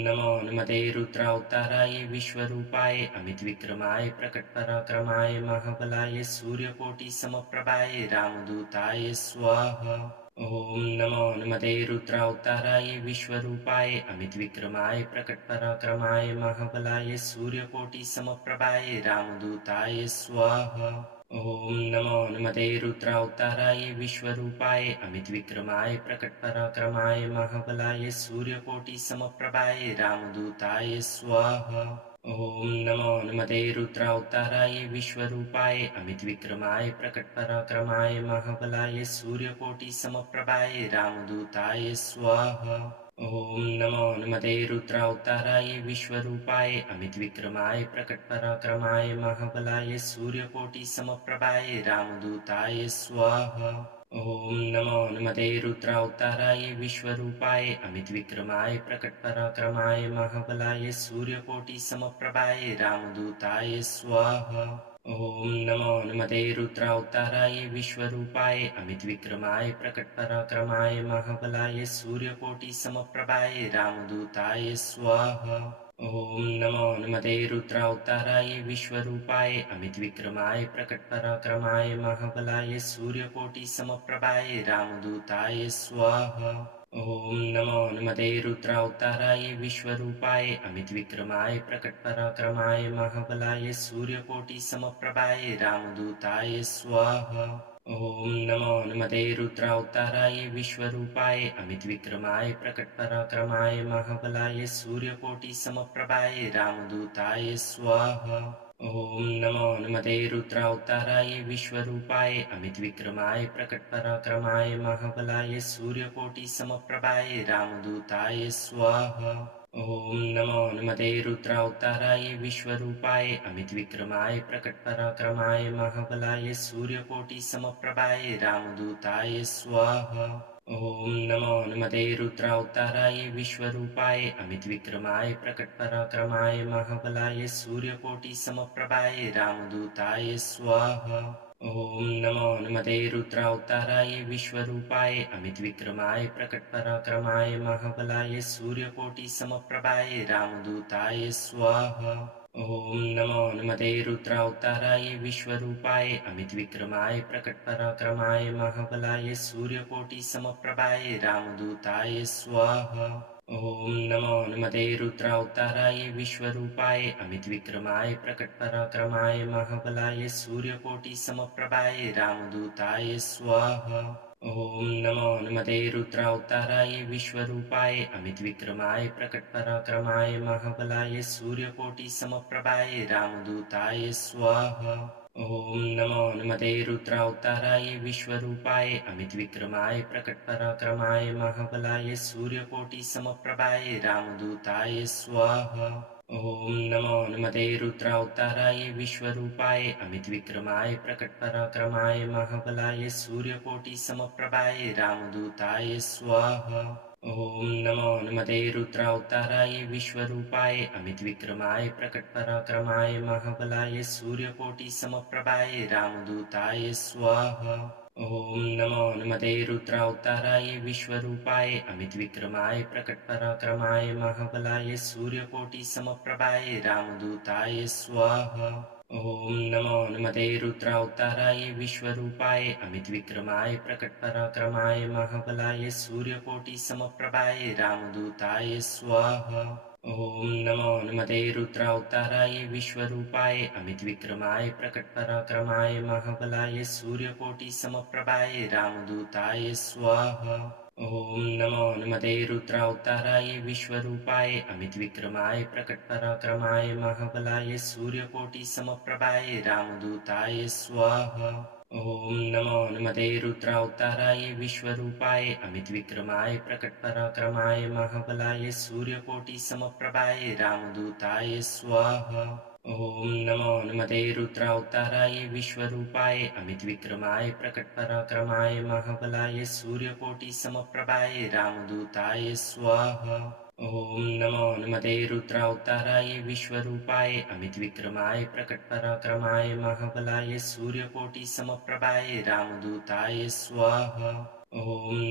नमो नमते रुद्रावताराय विश्वरूपाय अमितविक्रमाय प्रकटपराक्रमाय महाबलाय सूर्यकोटिसमप्रभाय रामदूताय स्वाहा। ॐ नमो नमते रुद्रावताराय विश्वरूपाय अमितविक्रमाय प्रकटपराक्रमाय महाबलाय सूर्यकोटिसमप्रभाय रामदूताय स्वाहा। ॐ नमो नमते रुद्रावताराय विश्वरूपाय अमितविक्रमाय प्रकटपराक्रमाय महाबलाय सूर्यकोटिसमप्रभाय रामदूताय स्वाहा। ॐ नमो नमते रुद्रावताराय विश्वरूपाय अमितविक्रमाय प्रकटपराक्रमाय महाबलाय सूर्यकोटिसमप्रभाय रामदूताय स्वाहा। ॐ नमो नमते रुद्रावताराय विश्वरूपाय अमितविक्रमाय प्रकटपराक्रमाय महाबलाय सूर्यकोटिसमप्रभाय रामदूताय स्वाहा। ॐ नमो नमते रुद्रावताराय विश्वरूपाय अमितविक्रमाय प्रकटपराक्रमाय महाबलाय सूर्यकोटिसमप्रभाय रामदूताय स्वाहा। ॐ नमो नमते रुद्रावताराय विश्वरूपाय अमितविक्रमाय प्रकटपराक्रमाय महाबलाय सूर्यकोटिसमप्रभाय रामदूताय स्वाहा। ॐ नमो नमते रुद्रावताराय विश्वरूपाय अमितविक्रमाय प्रकटपराक्रमाय महाबलाय सूर्यकोटिसमप्रभाय रामदूताय स्वाहा। ॐ नमो नमते रुद्रावताराय विश्वरूपाय अमितविक्रमाय प्रकटपराक्रमाय महाबलाय सूर्यकोटिसमप्रभाय रामदूताय स्वाहा। ॐ नमो नमते रुद्रावताराय विश्वरूपाय अमितविक्रमाय प्रकटपराक्रमाय महाबलाय सूर्यकोटिसमप्रभाय रामदूताय स्वाहा। ॐ नमो नमते रुद्रावताराय विश्वरूपाय अमितविक्रमाय प्रकटपराक्रमाय महाबलाय सूर्यकोटिसमप्रभाय रामदूताय स्वाहा। ॐ नमो नमते रुद्रावताराय विश्वरूपाय अमितविक्रमाय प्रकटपराक्रमाय महाबलाय सूर्यकोटिसमप्रभाय रामदूताय स्वाहा। ॐ नमो नमते रुद्रावताराय विश्वरूपाय अमितविक्रमाय प्रकटपराक्रमाय महाबलाय सूर्यकोटिसमप्रभाय रामदूताय स्वाहा। ॐ नमो नमते रुद्रावताराय विश्वरूपाय अमितविक्रमाय प्रकटपराक्रमाय महाबलाय सूर्यकोटिसमप्रभाय रामदूताय स्वाहा। ॐ नमो नमते रुद्रावताराय विश्वरूपाय अमितविक्रमाय प्रकटपराक्रमाय महाबलाय सूर्यकोटिसमप्रभाय रामदूताय स्वाहा। ॐ नमो नमते रुद्रावताराय विश्वरूपाय अमितविक्रमाय प्रकटपराक्रमाय महाबलाय सूर्यकोटिसमप्रभाय रामदूताय स्वाहा। ॐ नमो नमते रुद्रावताराय विश्वरूपाय अमितविक्रमाय प्रकटपराक्रमाय महाबलाय सूर्यकोटिसमप्रभाय रामदूताय स्वाहा। ॐ नमो नमते रुद्रावताराय विश्वरूपाय अमितविक्रमाय प्रकटपराक्रमाय महाबलाय सूर्यकोटिसमप्रभाय रामदूताय स्वाहा। ॐ नमो नमते रुद्रावताराय विश्वरूपाय अमितविक्रमाय प्रकटपराक्रमाय महाबलाय सूर्यकोटिसमप्रभाय रामदूताय स्वाहा। ॐ नमो नमते रुद्रावताराय विश्वरूपाय अमितविक्रमाय प्रकटपराक्रमाय महाबलाय सूर्यकोटिसमप्रभाय रामदूताय स्वाहा। ॐ नमो नमते रुद्रावताराय विश्वरूपाय अमितविक्रमाय प्रकटपराक्रमाय महाबलाय सूर्यकोटिसमप्रभाय रामदूताय स्वाहा। ॐ नमो नमते रुद्रावताराय विश्वरूपाय अमितविक्रमाय प्रकटपराक्रमाय महाबलाय सूर्यकोटिसमप्रभाय रामदूताय स्वाहा। ॐ नमो नमते रुद्रावताराय विश्वरूपाय अमितविक्रमाय प्रकटपराक्रमाय महाबलाय सूर्यकोटिसमप्रभाय रामदूताय स्वाहा। ॐ नमो नमते रुद्रावताराय विश्वरूपाय अमितविक्रमाय प्रकटपराक्रमाय महाबलाय सूर्यकोटिसमप्रभाय रामदूताय स्वाहा। ॐ नमो नमते रुद्रावताराय विश्वरूपाय अमितविक्रमाय प्रकटपराक्रमाय महाबलाय सूर्यकोटिसमप्रभाय रामदूताय स्वाहा। ॐ नमो नमते रुद्रावताराय विश्वरूपाय अमितविक्रमाय प्रकटपराक्रमाय महाबलाय सूर्यकोटिसमप्रभाय रामदूताय स्वाहा। ॐ नमो नमते रुद्रावताराय विश्वरूपाय अमितविक्रमाय प्रकटपराक्रमाय महाबलाय सूर्यकोटिसमप्रभाय रामदूताय स्वाहा। ॐ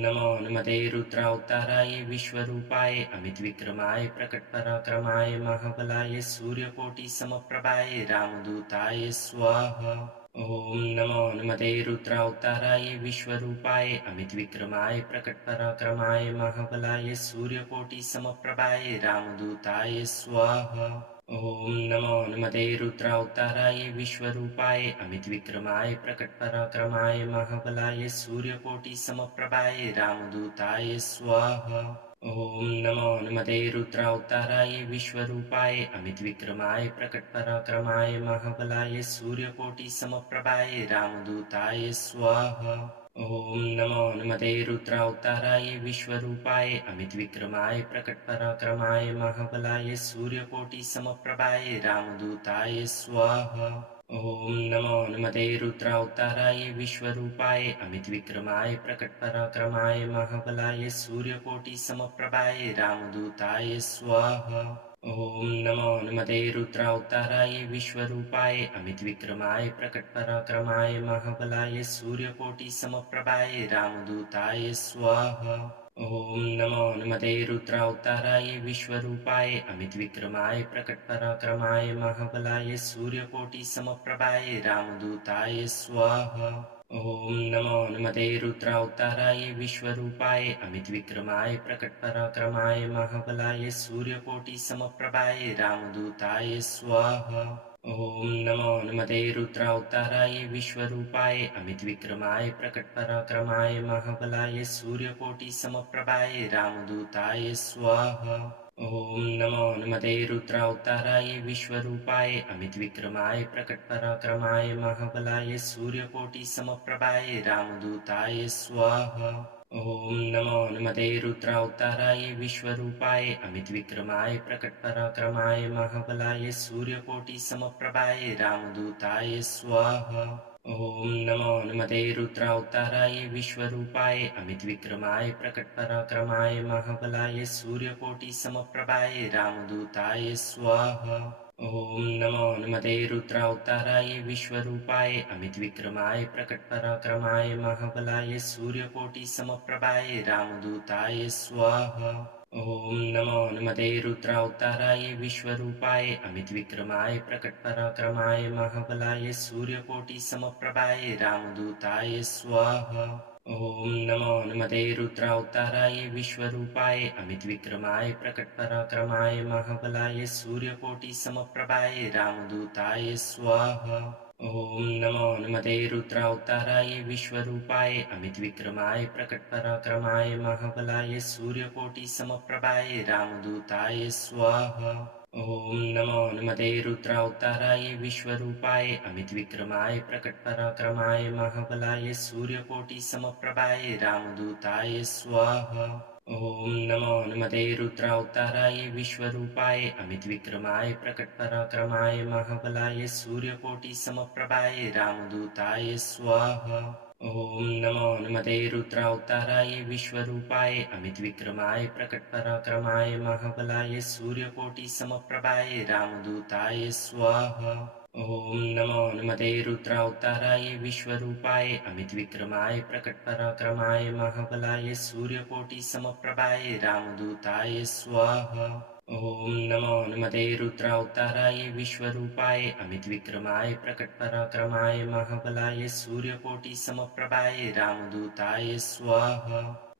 नमो नमते रुद्रावताराय विश्वरूपाय अमितविक्रमाय प्रकटपराक्रमाय महाबलाय सूर्यकोटिसमप्रभाय रामदूताय स्वाहा। ॐ नमो नमते रुद्रावताराय विश्वरूपाय अमितविक्रमाय प्रकटपराक्रमाय महाबलाय सूर्यकोटिसमप्रभाय रामदूताय स्वाहा। ॐ नमो नमते रुद्रावताराय विश्वरूपाय अमितविक्रमाय प्रकटपराक्रमाय महाबलाय सूर्यकोटिसमप्रभाय रामदूताय स्वाहा। ॐ नमो नमते रुद्रावताराय विश्वरूपाय अमितविक्रमाय प्रकटपराक्रमाय महाबलाय सूर्यकोटिसमप्रभाय रामदूताय स्वाहा। ॐ नमो नमते रुद्रावताराय विश्वरूपाय अमितविक्रमाय प्रकटपराक्रमाय महाबलाय सूर्यकोटिसमप्रभाय रामदूताय स्वाहा। ॐ नमो नमते रुद्रावताराय विश्वरूपाय अमितविक्रमाय प्रकटपराक्रमाय महाबलाय सूर्यकोटिसमप्रभाय रामदूताय स्वाहा। ॐ नमो नमते रुद्रावताराय विश्वरूपाय अमितविक्रमाय प्रकटपराक्रमाय महाबलाय सूर्यकोटिसमप्रभाय रामदूताय स्वाहा। ॐ नमो नमते रुद्रावताराय विश्वरूपाय अमितविक्रमाय प्रकटपराक्रमाय महाबलाय सूर्यकोटिसमप्रभाय रामदूताय स्वाहा। ॐ नमो नमते रुद्रावताराय विश्वरूपाय अमितविक्रमाय प्रकटपराक्रमाय महाबलाय सूर्यकोटिसमप्रभाय रामदूताय स्वाहा। ॐ नमो नमते रुद्रावताराय विश्वरूपाय अमितविक्रमाय प्रकटपराक्रमाय महाबलाय सूर्यकोटिसमप्रभाय रामदूताय स्वाहा। ॐ नमो नमते रुद्रावताराय विश्वरूपाय अमितविक्रमाय प्रकटपराक्रमाय महाबलाय सूर्यकोटिसमप्रभाय रामदूताय स्वाहा। ॐ नमो नमते रुद्रावताराय विश्वरूपाय अमितविक्रमाय प्रकटपराक्रमाय महाबलाय सूर्यकोटिसमप्रभाय रामदूताय स्वाहा। ॐ नमो नमते रुद्रावताराय विश्वरूपाय अमितविक्रमाय प्रकटपराक्रमाय महाबलाय सूर्यकोटिसमप्रभाय रामदूताय स्वाहा। ॐ नमो नमते रुद्रावताराय विश्वरूपाय अमितविक्रमाय प्रकटपराक्रमाय महाबलाय सूर्यकोटिसमप्रभाय रामदूताय स्वाहा। ॐ नमो नमते रुद्रावताराय विश्वरूपाय अमितविक्रमाय प्रकटपराक्रमाय महाबलाय सूर्यकोटिसमप्रभाय रामदूताय स्वाहा। ॐ नमो नमते रुद्रावताराय विश्वरूपाय अमितविक्रमाय प्रकटपराक्रमाय महाबलाय सूर्यकोटिसमप्रभाय रामदूताय स्वाहा। ॐ नमो नमते रुद्रावताराय विश्वरूपाय अमितविक्रमाय प्रकटपराक्रमाय महाबलाय सूर्यकोटिसमप्रभाय रामदूताय स्वाहा। ॐ नमो नमते रुद्रावताराय विश्वरूपाय अमितविक्रमाय प्रकटपराक्रमाय महाबलाय सूर्यकोटिसमप्रभाय रामदूताय स्वाहा। ॐ नमो नमते रुद्रावताराय विश्वरूपाय अमितविक्रमाय प्रकटपराक्रमाय महाबलाय सूर्यकोटिसमप्रभाय रामदूताय स्वाहा। ॐ नमो नमते रुद्रावताराय विश्वरूपाय अमितविक्रमाय प्रकटपराक्रमाय महाबलाय सूर्यकोटिसमप्रभाय रामदूताय स्वाहा। ॐ नमो नमते रुद्रावताराय विश्वरूपाय अमितविक्रमाय प्रकटपराक्रमाय महाबलाय सूर्यकोटिसमप्रभाय रामदूताय स्वाहा। ॐ नमो नमते रुद्रावताराय विश्वरूपाय अमितविक्रमाय प्रकटपराक्रमाय महाबलाय सूर्यकोटिसमप्रभाय रामदूताय स्वाहा।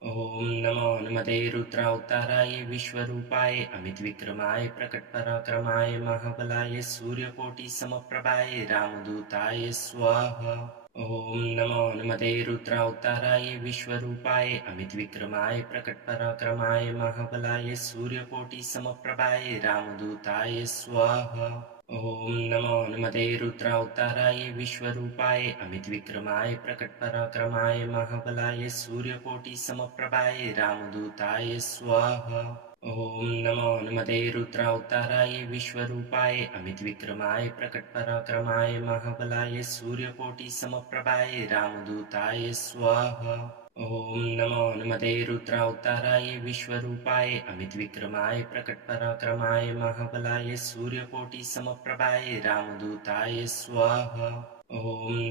ॐ नमो नमते रुद्रावताराय विश्वरूपाय अमितविक्रमाय प्रकटपराक्रमाय महाबलाय सूर्यकोटिसमप्रभाय रामदूताय स्वाहा। ॐ नमो नमते रुद्रावताराय विश्वरूपाय अमितविक्रमाय प्रकटपराक्रमाय महाबलाय सूर्यकोटिसमप्रभाय रामदूताय स्वाहा। ॐ नमो नमते रुद्रावताराय विश्वरूपाय अमितविक्रमाय प्रकटपराक्रमाय महाबलाय सूर्यकोटिसमप्रभाय रामदूताय स्वाहा। ॐ नमो नमते रुद्रावताराय विश्वरूपाय अमितविक्रमाय प्रकटपराक्रमाय महाबलाय सूर्यकोटिसमप्रभाय रामदूताय स्वाहा। ॐ नमो नमते रुद्रावताराय विश्वरूपाय अमितविक्रमाय प्रकटपराक्रमाय महाबलाय सूर्यकोटिसमप्रभाय रामदूताय स्वाहा। ॐ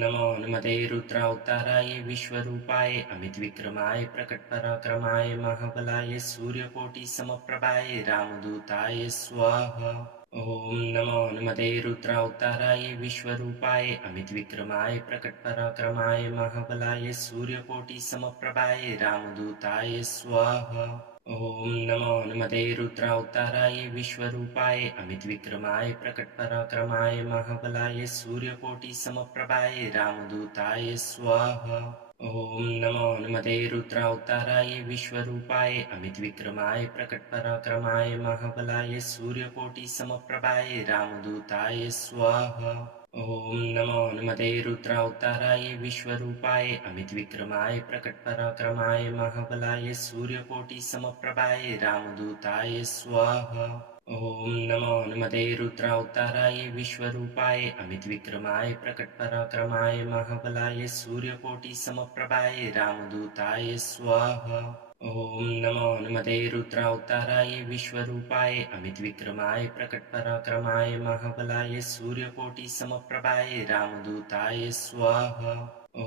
नमो नमते रुद्रावताराय विश्वरूपाय अमितविक्रमाय प्रकटपराक्रमाय महाबलाय सूर्यकोटिसमप्रभाय रामदूताय स्वाहा। ॐ नमो नमते रुद्रावताराय विश्वरूपाय अमितविक्रमाय प्रकटपराक्रमाय महाबलाय सूर्यकोटिसमप्रभाय रामदूताय स्वाहा। ॐ नमो नमते रुद्रावताराय विश्वरूपाय अमितविक्रमाय प्रकटपराक्रमाय महाबलाय सूर्यकोटिसमप्रभाय रामदूताय स्वाहा। ॐ नमो हनुमते रुद्रावताराय विश्वरूपाय अमितविक्रमाय प्रकटपराक्रमाय महाबलाय सूर्यकोटिसमप्रभाय रामदूताय स्वाहा। ॐ नमो हनुमते रुद्रावताराय विश्वरूपाय अमितविक्रमाय प्रकटपराक्रमाय महाबलाय सूर्यकोटिसमप्रभाय रामदूताय स्वाहा। ॐ नमो हनुमते रुद्रावताराय विश्वरूपाय अमितविक्रमाय प्रकटपराक्रमाय महाबलाय सूर्यकोटिसमप्रभाय रामदूताय स्वाहा। ॐ नमो हनुमते रुद्रावताराय विश्वरूपाय अमितविक्रमाय प्रकटपराक्रमाय महाबलाय सूर्यकोटिसमप्रभाय रामदूताय स्वाहा। ॐ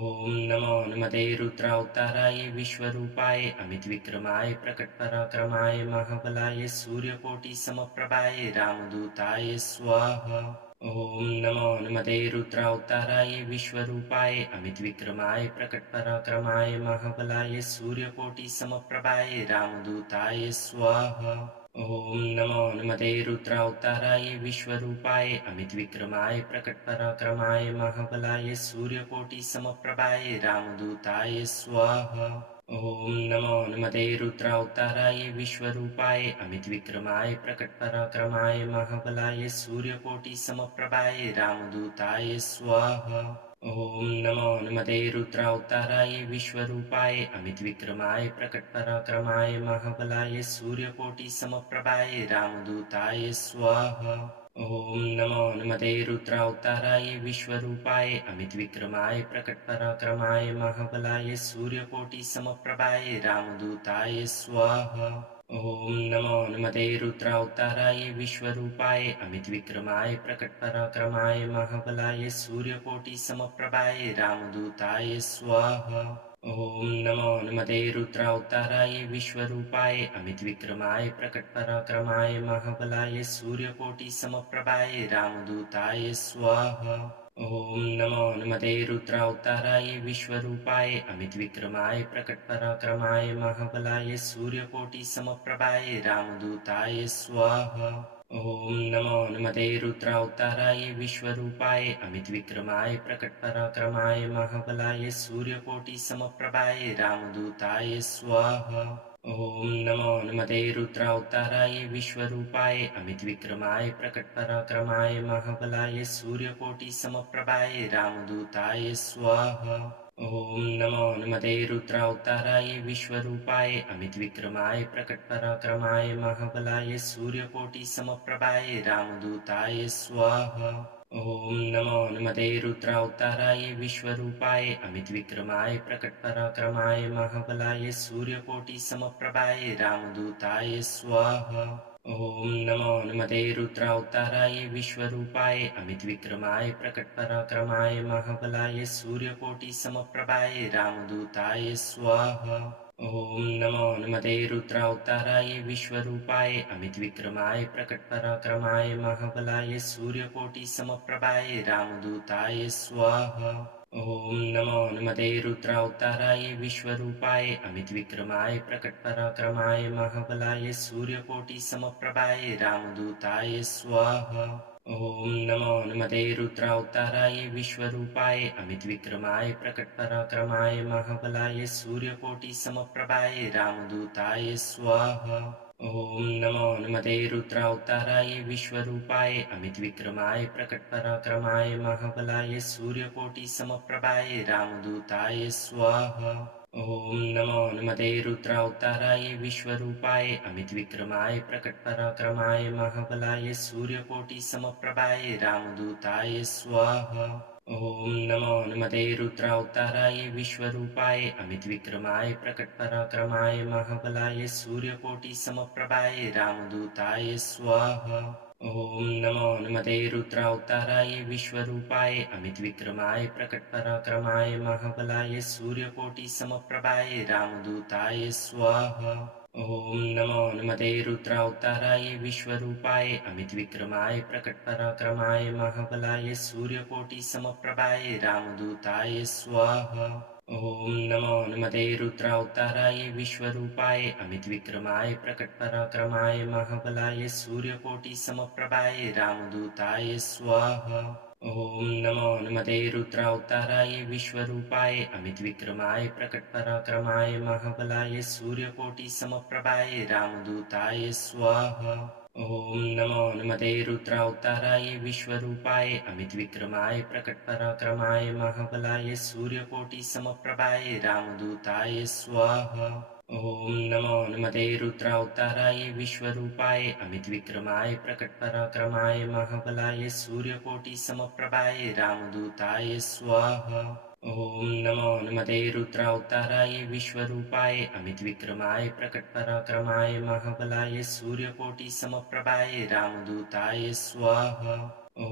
नमो हनुमते रुद्रावताराय विश्वरूपाय अमितविक्रमाय प्रकटपराक्रमाय महाबलाय सूर्यकोटिसमप्रभाय रामदूताय स्वाहा। ॐ नमो हनुमते रुद्रावताराय विश्वरूपाय अमितविक्रमाय प्रकटपराक्रमाय महाबलाय सूर्यकोटिसमप्रभाय रामदूताय स्वाहा। ॐ नमो हनुमते रुद्रावताराय विश्वरूपाय अमितविक्रमाय प्रकटपराक्रमाय महाबलाय सूर्यकोटिसमप्रभाय रामदूताय स्वाहा। ॐ नमो हनुमते रुद्रावताराय विश्वरूपाय अमितविक्रमाय प्रकटपराक्रमाय महाबलाय सूर्यकोटिसमप्रभाय रामदूताय स्वाहा। ॐ नमो हनुमते रुद्रावताराय विश्वरूपाय अमितविक्रमाय प्रकटपराक्रमाय महाबलाय सूर्यकोटिसमप्रभाय रामदूताय स्वाहा। ॐ नमो हनुमते रुद्रावताराय विश्वरूपाय अमितविक्रमाय प्रकटपराक्रमाय महाबलाय सूर्यकोटिसमप्रभाय रामदूताय स्वाहा। ॐ नमो हनुमते रुद्रावताराय विश्वरूपाय अमितविक्रमाय प्रकटपराक्रमाय महाबलाय सूर्यकोटिसमप्रभाय रामदूताय स्वाहा। ॐ नमो हनुमते रुद्रावताराय विश्वरूपाय अमितविक्रमाय प्रकटपराक्रमाय महाबलाय सूर्यकोटिसमप्रभाय रामदूताय स्वाहा। ॐ नमो हनुमते रुद्रावताराय विश्वरूपाय अमितविक्रमाय प्रकटपराक्रमाय महाबलाय सूर्यकोटिसमप्रभाय रामदूताय स्वाहा। ॐ नमो हनुमते रुद्रावताराय विश्वरूपाय अमितविक्रमाय प्रकटपराक्रमाय महाबलाय सूर्यकोटिसमप्रभाय रामदूताय स्वाहा। ॐ नमो हनुमते रुद्रावताराय विश्वरूपाय अमितविक्रमाय प्रकटपराक्रमाय महाबलाय सूर्यकोटिसमप्रभाय रामदूताय स्वाहा। ॐ नमो हनुमते रुद्रावताराय विश्वरूपाय अमितविक्रमाय प्रकटपराक्रमाय महाबलाय सूर्यकोटिसमप्रभाय रामदूताय स्वाहा। ॐ नमो हनुमते रुद्रावताराय विश्वरूपाय अमितविक्रमाय प्रकटपराक्रमाय महाबलाय सूर्यकोटिसमप्रभाय रामदूताय स्वाहा। ॐ नमो हनुमते रुद्रावताराय विश्वरूपाय अमितविक्रमाय प्रकटपराक्रमाय महाबलाय सूर्यकोटिसमप्रभाय रामदूताय स्वाहा। ॐ नमो हनुमते रुद्रावताराय विश्वरूपाय अमितविक्रमाय प्रकटपराक्रमाय महाबलाय सूर्यकोटिसमप्रभाय रामदूताय स्वाहा। ॐ नमो हनुमते रुद्रावताराय विश्वरूपाय अमितविक्रमाय प्रकटपराक्रमाय महाबलाय सूर्यकोटिसमप्रभाय रामदूताय स्वाहा। ॐ नमो हनुमते रुद्रावताराय विश्वरूपाय अमितविक्रमाय प्रकटपराक्रमाय महाबलाय सूर्यकोटिसमप्रभाय रामदूताय स्वाहा। ॐ नमो हनुमते रुद्रावताराय विश्वरूपाय अमितविक्रमाय प्रकटपराक्रमाय महाबलाय सूर्यकोटिसमप्रभाय रामदूताय स्वाहा। ॐ नमो हनुमते रुद्रावताराय विश्वरूपाय अमितविक्रमाय प्रकटपराक्रमाय महाबलाय सूर्यकोटिसमप्रभाय रामदूताय स्वाहा। ॐ नमो हनुमते रुद्रावताराय विश्वरूपाय अमितविक्रमाय प्रकटपराक्रमाय महाबलाय सूर्यकोटिसमप्रभाय रामदूताय स्वाहा। ॐ नमो हनुमते रुद्रावताराय विश्वरूपाय अमितविक्रमाय प्रकटपराक्रमाय महाबलाय सूर्यकोटिसमप्रभाय रामदूताय स्वाहा। ॐ नमो हनुमते रुद्रावताराय विश्वरूपाय अमितविक्रमाय प्रकटपराक्रमाय महाबलाय सूर्यकोटिसमप्रभाय रामदूताय स्वाहा। ॐ नमो हनुमते रुद्रावताराय विश्वरूपाय अमितविक्रमाय प्रकटपराक्रमाय महाबलाय सूर्यकोटिसमप्रभाय रामदूताय स्वाहा। ॐ नमो हनुमते रुद्रावताराय विश्वरूपाय अमितविक्रमाय प्रकटपराक्रमाय महाबलाय सूर्यकोटिसमप्रभाय रामदूताय स्वाहा। ॐ नमो हनुमते रुद्रावताराय विश्वरूपाय अमितविक्रमाय प्रकटपराक्रमाय महाबलाय सूर्यकोटिसमप्रभाय रामदूताय स्वाहा। ॐ नमो हनुमते रुद्रावताराय विश्वरूपाय अमितविक्रमाय प्रकटपराक्रमाय महाबलाय सूर्यकोटिसमप्रभाय रामदूताय स्वाहा। ॐ नमो हनुमते रुद्रावताराय विश्वरूपाय अमितविक्रमाय प्रकटपराक्रमाय महाबलाय सूर्यकोटिसमप्रभाय रामदूताय स्वाहा। ॐ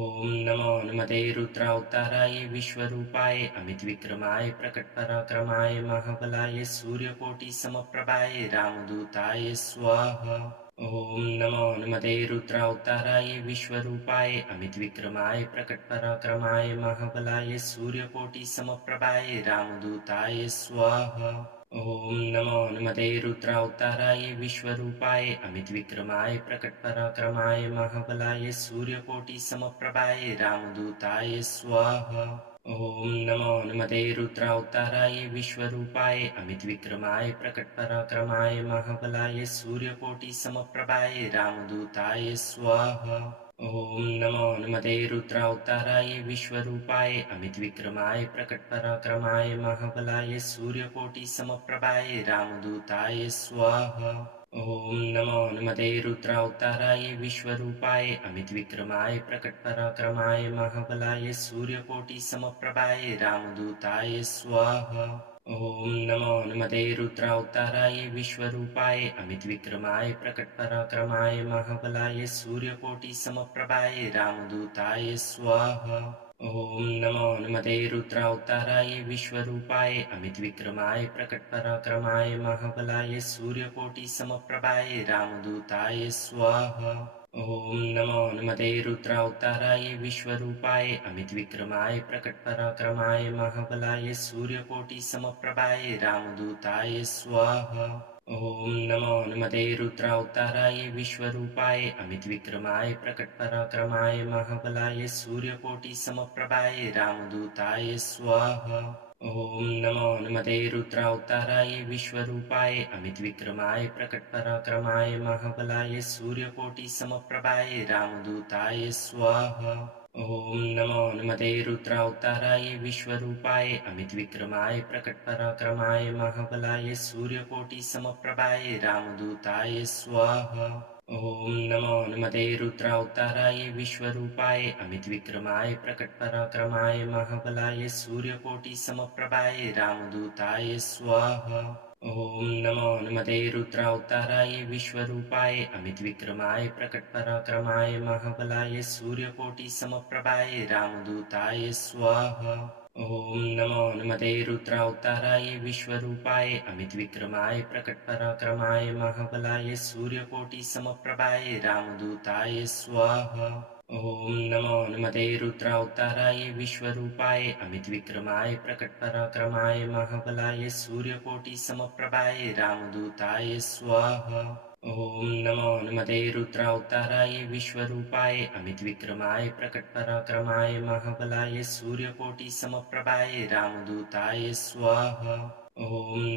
नमो हनुमते रुद्रावताराय विश्वरूपाय अमितविक्रमाय प्रकटपराक्रमाय महाबलाय सूर्यकोटिसमप्रभाय रामदूताय स्वाहा। ॐ नमो हनुमते रुद्रावताराय विश्वरूपाय अमितविक्रमाय प्रकटपराक्रमाय महाबलाय सूर्यकोटिसमप्रभाय रामदूताय स्वाहा। ॐ नमो हनुमते रुद्रावताराय विश्वरूपाय अमितविक्रमाय प्रकटपराक्रमाय महाबलाय सूर्यकोटिसमप्रभाय रामदूताय स्वाहा। ॐ नमो हनुमते रुद्रावताराय विश्वरूपाय अमितविक्रमाय प्रकटपराक्रमाय महाबलाय सूर्यकोटिसमप्रभाय रामदूताय स्वाहा। ॐ नमो हनुमते रुद्रावताराय विश्वरूपाय अमितविक्रमाय प्रकटपराक्रमाय महाबलाय सूर्यकोटिसमप्रभाय रामदूताय स्वाहा। ॐ नमो हनुमते रुद्रावताराय विश्वरूपाय अमितविक्रमाय प्रकटपराक्रमाय महाबलाय सूर्यकोटिसमप्रभाय रामदूताय स्वाहा। ॐ नमो हनुमते रुद्रावताराय विश्वरूपाय अमितविक्रमाय प्रकटपराक्रमाय महाबलाय सूर्यकोटिसमप्रभाय रामदूताय स्वाहा। ॐ नमो हनुमते रुद्रावताराय विश्वरूपाय अमितविक्रमाय प्रकटपराक्रमाय महाबलाय सूर्यकोटिसमप्रभाय रामदूताय स्वाहा। ॐ नमो हनुमते रुद्रावताराय विश्वरूपाय अमितविक्रमाय प्रकटपराक्रमाय महाबलाय सूर्यकोटिसमप्रभाय रामदूताय स्वाहा। ॐ नमो हनुमते रुद्रावताराय विश्वरूपाय अमितविक्रमाय प्रकटपराक्रमाय महाबलाय सूर्यकोटिसमप्रभाय रामदूताय स्वाहा। ॐ नमो हनुमते रुद्रावताराय विश्वरूपाय अमितविक्रमाय प्रकटपराक्रमाय महाबलाय सूर्यकोटिसमप्रभाय रामदूताय स्वाहा। ॐ नमो हनुमते रुद्रावताराय विश्वरूपाय अमितविक्रमाय प्रकटपराक्रमाय महाबलाय सूर्यकोटिसमप्रभाय रामदूताय स्वाहा। ॐ नमो हनुमते रुद्रावताराय विश्वरूपाय अमितविक्रमाय प्रकटपराक्रमाय महाबलाय सूर्यकोटिसमप्रभाय रामदूताय स्वाहा। ॐ नमो हनुमते रुद्रावताराय विश्वरूपाय अमितविक्रमाय प्रकटपराक्रमाय महाबलाय सूर्यकोटिसमप्रभाय रामदूताय स्वाहा। ॐ नमो हनुमते रुद्रावताराय विश्वरूपाय अमितविक्रमाय प्रकटपराक्रमाय महाबलाय सूर्यकोटिसमप्रभाय रामदूताय स्वाहा। ॐ नमो हनुमते रुद्रावताराय विश्वरूपाय अमितविक्रमाय प्रकटपराक्रमाय महाबलाय सूर्यकोटिसमप्रभाय रामदूताय स्वाहा। ॐ नमो हनुमते रुद्रावताराय विश्वरूपाय अमितविक्रमाय प्रकटपराक्रमाय महाबलाय सूर्यकोटिसमप्रभाय रामदूताय स्वाहा। ॐ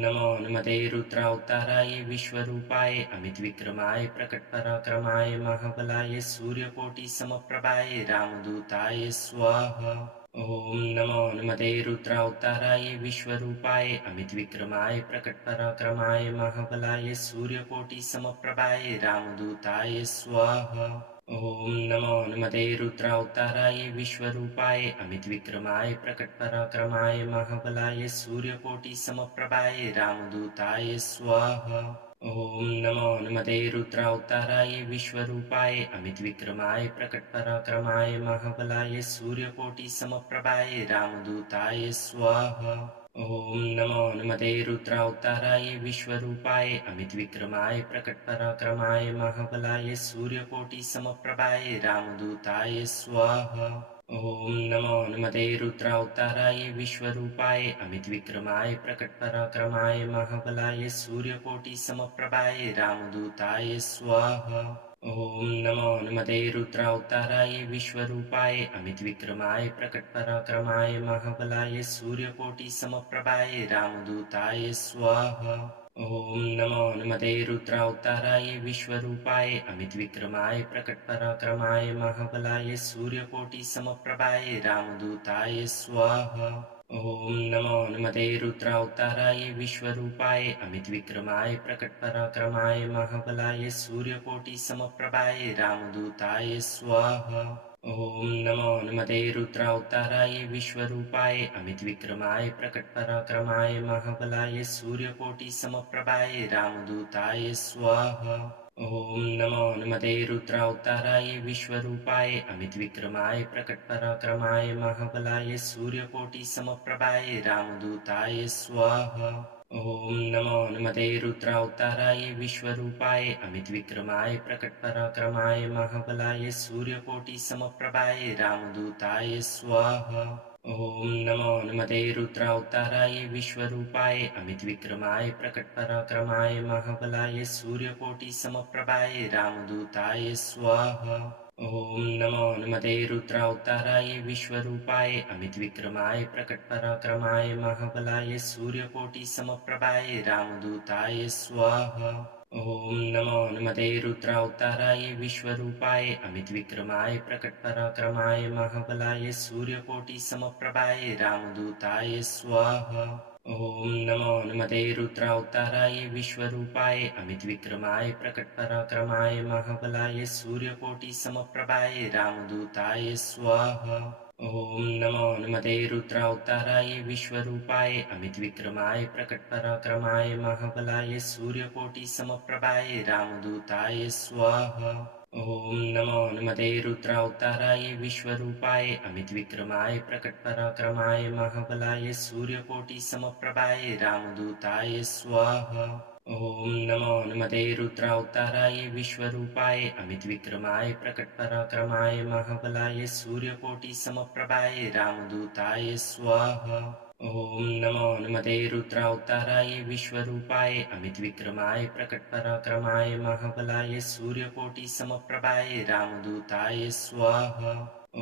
नमो हनुमते रुद्रावताराय विश्वरूपाय अमितविक्रमाय प्रकटपराक्रमाय महाबलाय सूर्यकोटिसमप्रभाय रामदूताय स्वाहा। ॐ नमो हनुमते रुद्रावताराय विश्वरूपाय अमितविक्रमाय प्रकटपराक्रमाय महाबलाय सूर्यकोटिसमप्रभाय रामदूताय स्वाहा। ॐ नमो हनुमते रुद्रावताराय विश्वरूपाय अमितविक्रमाय प्रकटपराक्रमाय महाबलाय सूर्यकोटिसमप्रभाय रामदूताय स्वाहा। ॐ नमो हनुमते रुद्रावताराय विश्वरूपाय अमितविक्रमाय प्रकटपराक्रमाय महाबलाय सूर्यकोटिसमप्रभाय रामदूताय स्वाहा। ॐ नमो हनुमते रुद्रावताराय विश्वरूपाय अमितविक्रमाय प्रकटपराक्रमाय महाबलाय सूर्यकोटिसमप्रभाय रामदूताय स्वाहा। ॐ नमो हनुमते रुद्रावताराय विश्वरूपाय अमितविक्रमाय प्रकटपराक्रमाय महाबलाय सूर्यकोटिसमप्रभाय रामदूताय स्वाहा। ॐ नमो हनुमते रुद्रावताराय विश्वरूपाय अमितविक्रमाय प्रकटपराक्रमाय महाबलाय सूर्यकोटिसमप्रभाय रामदूताय स्वाहा। ॐ नमो हनुमते रुद्रावताराय विश्वरूपाय अमितविक्रमाय प्रकटपराक्रमाय महाबलाय सूर्यकोटिसमप्रभाय रामदूताय स्वाहा। ॐ नमो हनुमते रुद्रावताराय विश्वरूपाय अमितविक्रमाय प्रकटपराक्रमाय महाबलाय सूर्यकोटिसमप्रभाय रामदूताय स्वाहा। ॐ नमो हनुमते रुद्रावताराय विश्वरूपाय अमितविक्रमाय प्रकटपराक्रमाय महाबलाय सूर्यकोटिसमप्रभाय रामदूताय स्वाहा। ॐ नमो हनुमते रुद्रावताराय विश्वरूपाय अमितविक्रमाय प्रकटपराक्रमाय महाबलाय सूर्यकोटिसमप्रभाय रामदूताय स्वाहा। ॐ नमो हनुमते रुद्रावताराय विश्वरूपाय अमितविक्रमाय प्रकटपराक्रमाय महाबलाय सूर्यकोटिसमप्रभाय रामदूताय स्वाहा। ॐ नमो हनुमते रुद्रावताराय विश्वरूपाय अमितविक्रमाय प्रकटपराक्रमाय महाबलाय सूर्यकोटिसमप्रभाय रामदूताय स्वाहा। ॐ नमो हनुमते रुद्रावताराय विश्वरूपाय अमितविक्रमाय प्रकटपराक्रमाय महाबलाय सूर्यकोटिसमप्रभाय रामदूताय स्वाहा। ॐ नमो हनुमते रुद्रावताराय विश्वरूपाय अमितविक्रमाय प्रकटपराक्रमाय महाबलाय सूर्यकोटिसमप्रभाय रामदूताय स्वाहा। ॐ नमो हनुमते रुद्रावताराय विश्वरूपाय अमितविक्रमाय प्रकटपराक्रमाय महाबलाय सूर्यकोटिसमप्रभाय रामदूताय स्वाहा। ॐ नमो हनुमते रुद्रावताराय विश्वरूपाय अमितविक्रमाय प्रकटपराक्रमाय महाबलाय सूर्यकोटिसमप्रभाय रामदूताय स्वाहा। ॐ नमो हनुमते रुद्रावताराय विश्वरूपाय अमितविक्रमाय प्रकटपराक्रमाय महाबलाय सूर्यकोटिसमप्रभाय रामदूताय स्वाहा। ॐ नमो हनुमते रुद्रावताराय विश्वरूपाय अमितविक्रमाय प्रकटपराक्रमाय महाबलाय सूर्यकोटिसमप्रभाय रामदूताय स्वाहा। ॐ नमो हनुमते रुद्रावताराय विश्वरूपाय अमितविक्रमाय प्रकटपराक्रमाय महाबलाय सूर्यकोटिसमप्रभाय रामदूताय स्वाहा। ॐ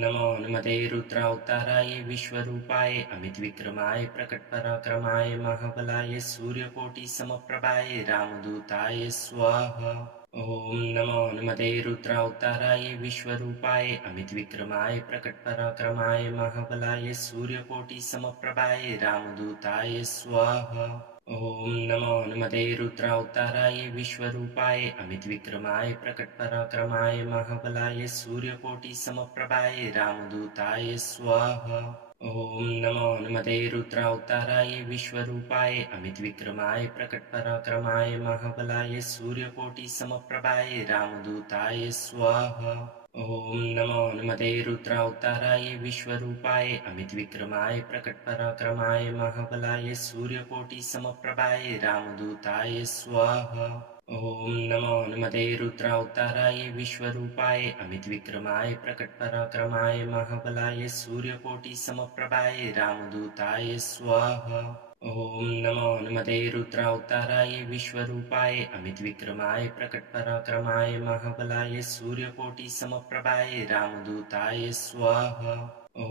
नमो हनुमते रुद्रावताराय विश्वरूपाय अमितविक्रमाय प्रकटपराक्रमाय महाबलाय सूर्यकोटिसमप्रभाय रामदूताय स्वाहा। ॐ नमो हनुमते रुद्रावताराय विश्वरूपाय अमितविक्रमाय प्रकटपराक्रमाय महाबलाय सूर्यकोटिसमप्रभाय रामदूताय स्वाहा। ॐ नमो हनुमते रुद्रावताराय विश्वरूपाय अमितविक्रमाय प्रकटपराक्रमाय महाबलाय सूर्यकोटिसमप्रभाय रामदूताय स्वाहा। ॐ नमो हनुमते रुद्रावताराय विश्वरूपाय अमितविक्रमाय प्रकटपराक्रमाय महाबलाय सूर्यकोटिसमप्रभाय रामदूताय स्वाहा। ॐ नमो हनुमते रुद्रावताराय विश्वरूपाय अमितविक्रमाय प्रकटपराक्रमाय महाबलाय सूर्यकोटिसमप्रभाय रामदूताय स्वाहा। ॐ नमो हनुमते रुद्रावताराय विश्वरूपाय अमितविक्रमाय प्रकटपराक्रमाय महाबलाय सूर्यकोटिसमप्रभाय रामदूताय स्वाहा। ॐ नमो हनुमते रुद्रावताराय विश्वरूपाय अमितविक्रमाय प्रकटपराक्रमाय महाबलाय सूर्यकोटिसमप्रभाय रामदूताय स्वाहा। ॐ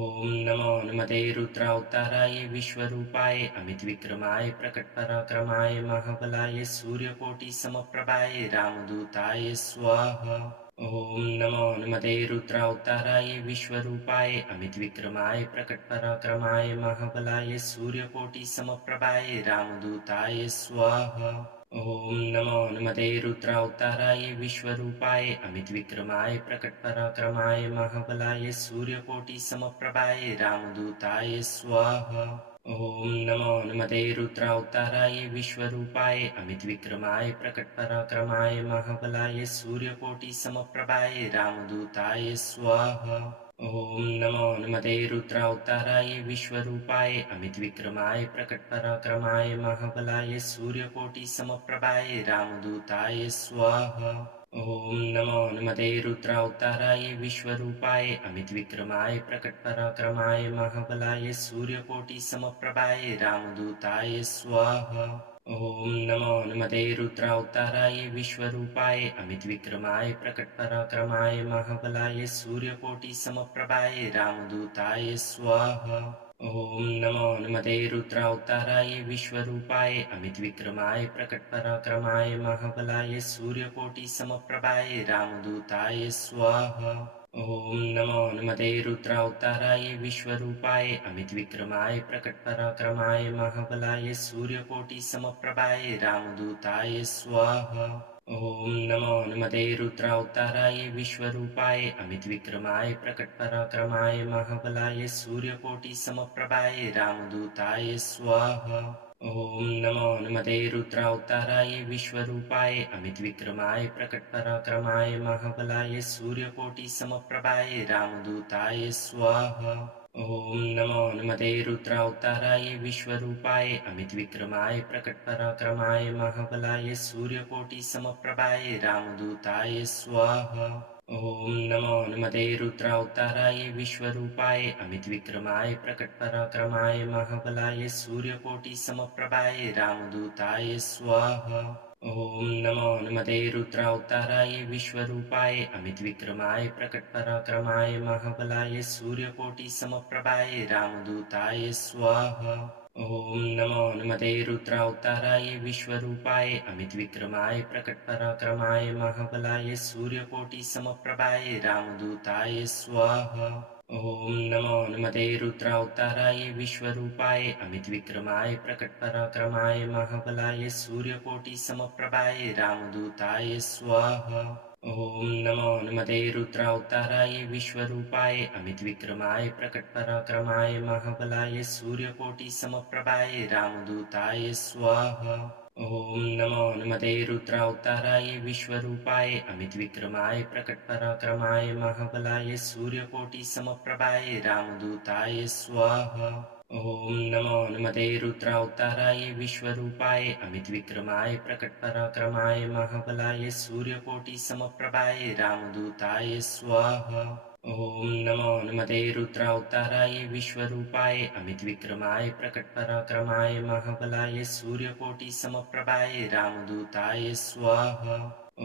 नमो हनुमते रुद्रावताराय विश्वरूपाय अमितविक्रमाय प्रकटपराक्रमाय महाबलाय सूर्यकोटिसमप्रभाय रामदूताय स्वाहा। ॐ नमो हनुमते रुद्रावताराय विश्वरूपाय अमितविक्रमाय प्रकटपराक्रमाय महाबलाय सूर्यकोटिसमप्रभाय रामदूताय स्वाहा। ॐ नमो हनुमते रुद्रावताराय विश्वरूपाय अमितविक्रमाय प्रकटपराक्रमाय महाबलाय सूर्यकोटिसमप्रभाय रामदूताय स्वाहा। ॐ नमो हनुमते रुद्रावताराय विश्वरूपाय अमितविक्रमाय प्रकटपराक्रमाय महाबलाय सूर्यकोटिसमप्रभाय रामदूताय स्वाहा। ॐ नमो हनुमते रुद्रावताराय विश्वरूपाय अमितविक्रमाय प्रकटपराक्रमाय महाबलाय सूर्यकोटिसमप्रभाय रामदूताय स्वाहा। ॐ नमो हनुमते रुद्रावताराय विश्वरूपाय अमितविक्रमाय प्रकटपराक्रमाय महाबलाय सूर्यकोटिसमप्रभाय रामदूताय स्वाहा। ॐ नमो हनुमते रुद्रावताराय विश्वरूपाय अमितविक्रमाय प्रकटपराक्रमाय महाबलाय सूर्यकोटिसमप्रभाय रामदूताय स्वाहा। ॐ नमो हनुमते रुद्रावताराय विश्वरूपाय अमितविक्रमाय प्रकटपराक्रमाय महाबलाय सूर्यकोटिसमप्रभाय रामदूताय स्वाहा। ॐ नमो हनुमते रुद्रावताराय विश्वरूपाय अमितविक्रमाय प्रकटपराक्रमाय महाबलाय सूर्यकोटिसमप्रभाय रामदूताय स्वाहा। ॐ नमो हनुमते रुद्रावताराय विश्वरूपाय अमितविक्रमाय प्रकटपराक्रमाय महाबलाय सूर्यकोटिसमप्रभाय रामदूताय स्वाहा। ॐ नमो हनुमते रुद्रावताराय विश्वरूपाय अमितविक्रमाय प्रकटपराक्रमाय महाबलाय सूर्यकोटिसमप्रभाय रामदूताय स्वाहा। ॐ नमो हनुमते रुद्रावताराय विश्वरूपाय अमितविक्रमाय प्रकटपराक्रमाय महाबलाय सूर्यकोटिसमप्रभाय रामदूताय स्वाहा। ॐ नमो हनुमते रुद्रावताराय विश्वरूपाय अमितविक्रमाय प्रकटपराक्रमाय महाबलाय सूर्यकोटिसमप्रभाय रामदूताय स्वाहा। ॐ नमो हनुमते रुद्रावताराय विश्वरूपाय अमितविक्रमाय प्रकटपराक्रमाय महाबलाय सूर्यकोटिसमप्रभाय रामदूताय स्वाहा। ॐ नमो हनुमते रुद्रावताराय विश्वरूपाय अमितविक्रमाय प्रकटपराक्रमाय महाबलाय सूर्यकोटिसमप्रभाय रामदूताय स्वाहा। ॐ नमो हनुमते रुद्रावताराय विश्वरूपाय अमितविक्रमाय प्रकटपराक्रमाय महाबलाय सूर्यकोटिसमप्रभाय रामदूताय स्वाहा। ॐ नमो हनुमते रुद्रावताराय विश्वरूपाय अमितविक्रमाय प्रकटपराक्रमाय महाबलाय सूर्यकोटिसमप्रभाय रामदूताय स्वाहा। ॐ नमो हनुमते रुद्रावताराय विश्वरूपाय अमितविक्रमाय प्रकटपराक्रमाय महाबलाय सूर्यकोटिसमप्रभाय रामदूताय स्वाहा। ॐ नमो हनुमते रुद्रावताराय विश्वरूपाय अमितविक्रमाय प्रकटपराक्रमाय महाबलाय सूर्यकोटिसमप्रभाय रामदूताय स्वाहा। ॐ नमो हनुमते रुद्रावताराय विश्वरूपाय अमितविक्रमाय प्रकटपराक्रमाय महाबलाय सूर्यकोटिसमप्रभाय रामदूताय स्वाहा। ॐ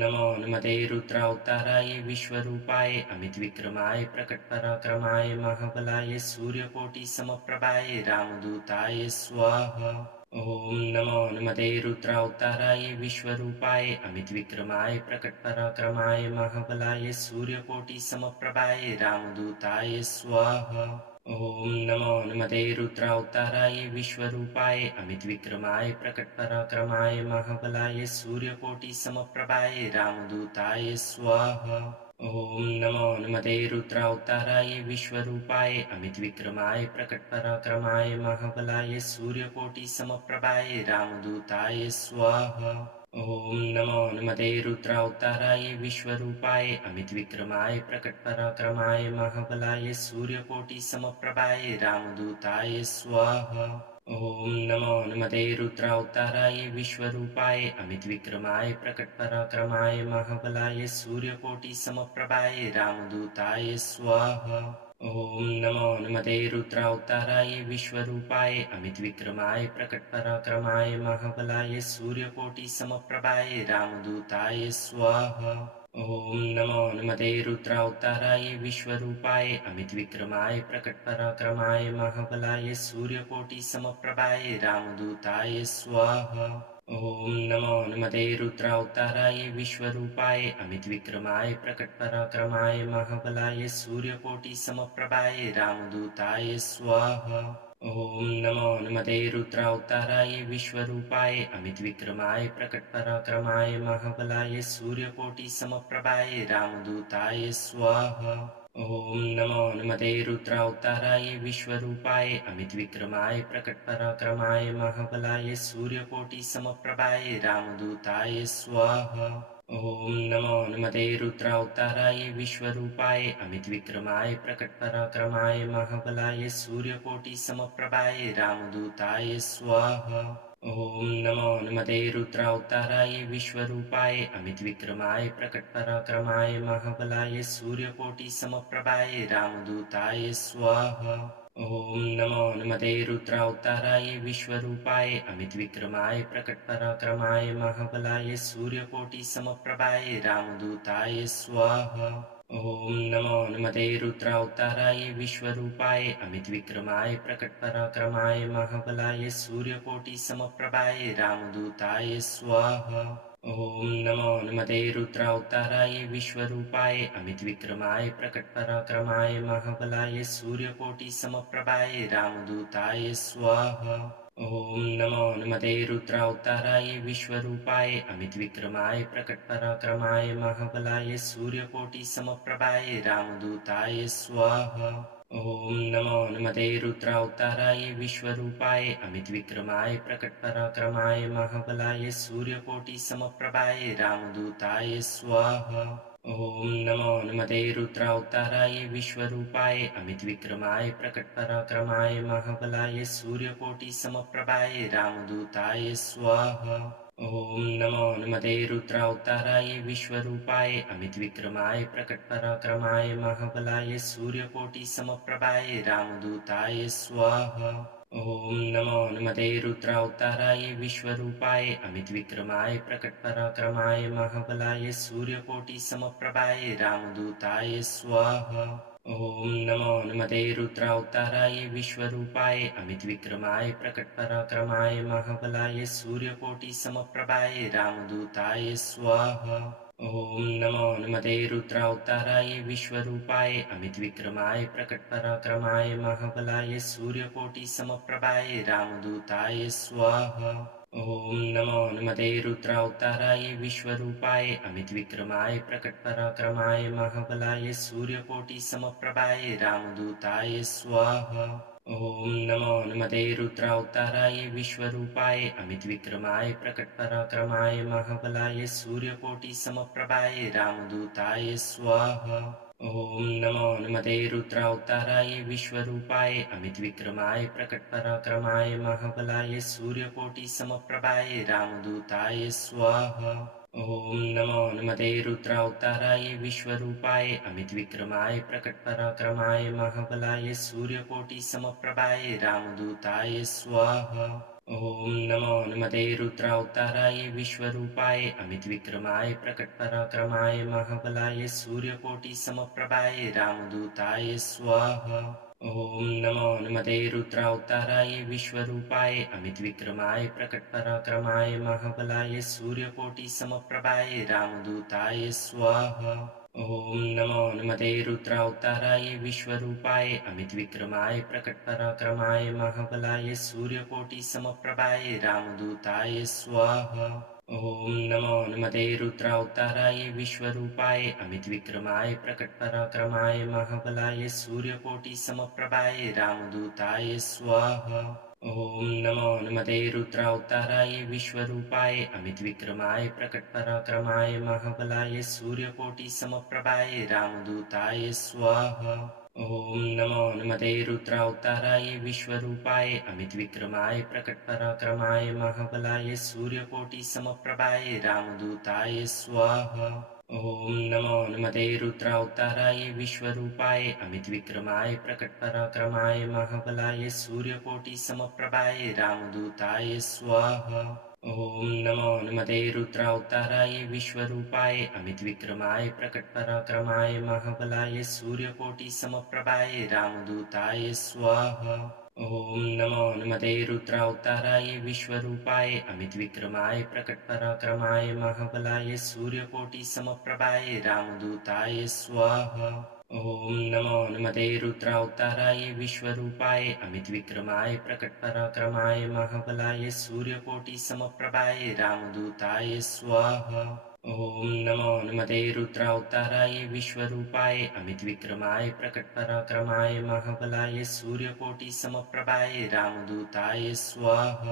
नमो हनुमते रुद्रावताराय विश्वरूपाय अमितविक्रमाय प्रकटपराक्रमाय महाबलाय सूर्यकोटिसमप्रभाय रामदूताय स्वाहा। ॐ नमो हनुमते रुद्रावताराय विश्वरूपाय अमितविक्रमाय प्रकटपराक्रमाय महाबलाय सूर्यकोटिसमप्रभाय रामदूताय स्वाहा। ॐ नमो हनुमते रुद्रावताराय विश्वरूपाय अमितविक्रमाय प्रकटपराक्रमाय महाबलाय सूर्यकोटिसमप्रभाय रामदूताय स्वाहा। ॐ नमो हनुमते रुद्रावताराय विश्वरूपाय अमितविक्रमाय प्रकटपराक्रमाय महाबलाय सूर्यकोटिसमप्रभाय रामदूताय स्वाहा। ॐ नमो हनुमते रुद्रावताराय विश्वरूपाय अमितविक्रमाय प्रकटपराक्रमाय महाबलाय सूर्यकोटिसमप्रभाय रामदूताय स्वाहा। ॐ नमो हनुमते रुद्रावताराय विश्वरूपाय अमितविक्रमाय प्रकटपराक्रमाय महाबलाय सूर्यकोटिसमप्रभाय रामदूताय स्वाहा। ॐ नमो हनुमते रुद्रावताराय विश्वरूपाय अमितविक्रमाय प्रकटपराक्रमाय महाबलाय सूर्यकोटिसमप्रभाय रामदूताय स्वाहा। ॐ नमो हनुमते रुद्रावताराय विश्वरूपाय अमितविक्रमाय प्रकटपराक्रमाय महाबलाय सूर्यकोटिसमप्रभाय रामदूताय स्वाहा। ॐ नमो हनुमते रुद्रावताराय विश्वरूपाय अमितविक्रमाय प्रकटपराक्रमाय महाबलाय सूर्यकोटिसमप्रभाय रामदूताय स्वाहा। ॐ नमो हनुमते रुद्रावताराय विश्वरूपाय अमितविक्रमाय प्रकटपराक्रमाय महाबलाय सूर्यकोटिसमप्रभाय रामदूताय स्वाहा। ॐ नमो हनुमते रुद्रावताराय विश्वरूपाय अमितविक्रमाय प्रकटपराक्रमाय महाबलाय सूर्यकोटिसमप्रभाय रामदूताय स्वाहा। ॐ नमो हनुमते रुद्रावताराय विश्वरूपाय अमितविक्रमाय प्रकटपराक्रमाय महाबलाय सूर्यकोटिसमप्रभाय रामदूताय स्वाहा। ॐ नमो नमते रुद्रावताराय विश्वरूपाय अमितविक्रमाय प्रकटपराक्रमाय महाबलाय सूर्यकोटिसमप्रभाय रामदूताय स्वाहा। ॐ नमो नमते रुद्रावताराय विश्वरूपाय अमितविक्रमाय प्रकटपराक्रमाय महाबलाय सूर्यकोटिसमप्रभाय रामदूताय स्वाहा। ॐ नमो नमते रुद्रावताराय विश्वरूपाय अमितविक्रमाय प्रकटपराक्रमाय महाबलाय सूर्यकोटिसमप्रभाय रामदूताय स्वाहा। ॐ नमो नमते रुद्रावताराय विश्वरूपाय अमितविक्रमाय प्रकटपराक्रमाय महाबलाय सूर्यकोटिसमप्रभाय रामदूताय स्वाहा। ॐ नमो नमते रुद्रावताराय विश्वरूपाय अमितविक्रमाय प्रकटपराक्रमाय महाबलाय सूर्यकोटिसमप्रभाय रामदूताय स्वाहा। ॐ नमो नमते रुद्रावताराय विश्वरूपाय अमितविक्रमाय प्रकटपराक्रमाय महाबलाय सूर्यकोटिसमप्रभाय रामदूताय स्वाहा। ॐ नमो नमते रुद्रावताराय विश्वरूपाय अमितविक्रमाय प्रकटपराक्रमाय महाबलाय सूर्यकोटिसमप्रभाय रामदूताय स्वाहा। ॐ नमो नमते रुद्रावताराय विश्वरूपाय अमितविक्रमाय प्रकटपराक्रमाय महाबलाय सूर्यकोटिसमप्रभाय रामदूताय स्वाहा। ॐ नमो नमते रुद्रावताराय विश्वरूपाय अमितविक्रमाय प्रकटपराक्रमाय महाबलाय सूर्यकोटिसमप्रभाय रामदूताय स्वाहा। ॐ नमो नमते रुद्रावताराय विश्वरूपाय अमितविक्रमाय प्रकटपराक्रमाय महाबलाय सूर्यकोटिसमप्रभाय रामदूताय स्वाहा। ॐ नमो नमते रुद्रावताराय विश्वरूपाय अमितविक्रमाय प्रकटपराक्रमाय महाबलाय सूर्यकोटिसमप्रभाय रामदूताय स्वाहा। ॐ नमो नमते रुद्रावताराय विश्वरूपाय अमितविक्रमाय प्रकटपराक्रमाय महाबलाय सूर्यकोटिसमप्रभाय रामदूताय स्वाहा। ॐ नमो नमते रुद्रावताराय विश्वरूपाय अमितविक्रमाय प्रकटपराक्रमाय महाबलाय सूर्यकोटिसमप्रभाय रामदूताय स्वाहा। ॐ नमो नमते रुद्रावताराय विश्वरूपाय अमितविक्रमाय प्रकटपराक्रमाय महाबलाय सूर्यकोटिसमप्रभाय रामदूताय स्वाहा। ॐ नमो नमते रुद्रावताराय विश्वरूपाय अमितविक्रमाय प्रकटपराक्रमाय महाबलाय सूर्यकोटिसमप्रभाय रामदूताय स्वाहा। ॐ नमो नमते रुद्रावताराय विश्वरूपाय अमितविक्रमाय प्रकटपराक्रमाय महाबलाय सूर्यकोटिसमप्रभाय रामदूताय स्वाहा। ॐ नमो नमते रुद्रावताराय विश्वरूपाय अमितविक्रमाय प्रकटपराक्रमाय महाबलाय सूर्यकोटिसमप्रभाय रामदूताय स्वाहा। ॐ नमो नमते रुद्रावताराय विश्वरूपाय अमितविक्रमाय प्रकटपराक्रमाय महाबलाय सूर्यकोटिसमप्रभाय रामदूताय स्वाहा। ॐ नमो नमते रुद्रावताराय विश्वरूपाय अमितविक्रमाय प्रकटपराक्रमाय महाबलाय सूर्यकोटिसमप्रभाय रामदूताय स्वाहा। ॐ नमो नमते रुद्रावताराय विश्वरूपाय अमितविक्रमाय प्रकटपराक्रमाय महाबलाय सूर्यकोटिसमप्रभाय रामदूताय स्वाहा। ॐ नमो नमते रुद्रावताराय विश्वरूपाय अमितविक्रमाय प्रकटपराक्रमाय महाबलाय सूर्यकोटिसमप्रभाय रामदूताय स्वाहा। ॐ नमो नमते रुद्रावताराय विश्वरूपाय अमितविक्रमाय प्रकटपराक्रमाय महाबलाय सूर्यकोटिसमप्रभाय रामदूताय स्वाहा। ॐ नमो नमते रुद्रावताराय विश्वरूपाय अमितविक्रमाय प्रकटपराक्रमाय महाबलाय सूर्यकोटिसमप्रभाय रामदूताय स्वाहा। ॐ नमो नमते रुद्रावताराय विश्वरूपाय अमितविक्रमाय प्रकटपराक्रमाय महाबलाय सूर्यकोटिसमप्रभाय रामदूताय स्वाहा। ॐ नमो नमते रुद्रावताराय विश्वरूपाय अमितविक्रमाय प्रकटपराक्रमाय महाबलाय सूर्यकोटिसमप्रभाय रामदूताय स्वाहा। ॐ नमो नमते रुद्रावताराय विश्वरूपाय अमितविक्रमाय प्रकटपराक्रमाय महाबलाय सूर्यकोटिसमप्रभाय रामदूताय स्वाहा।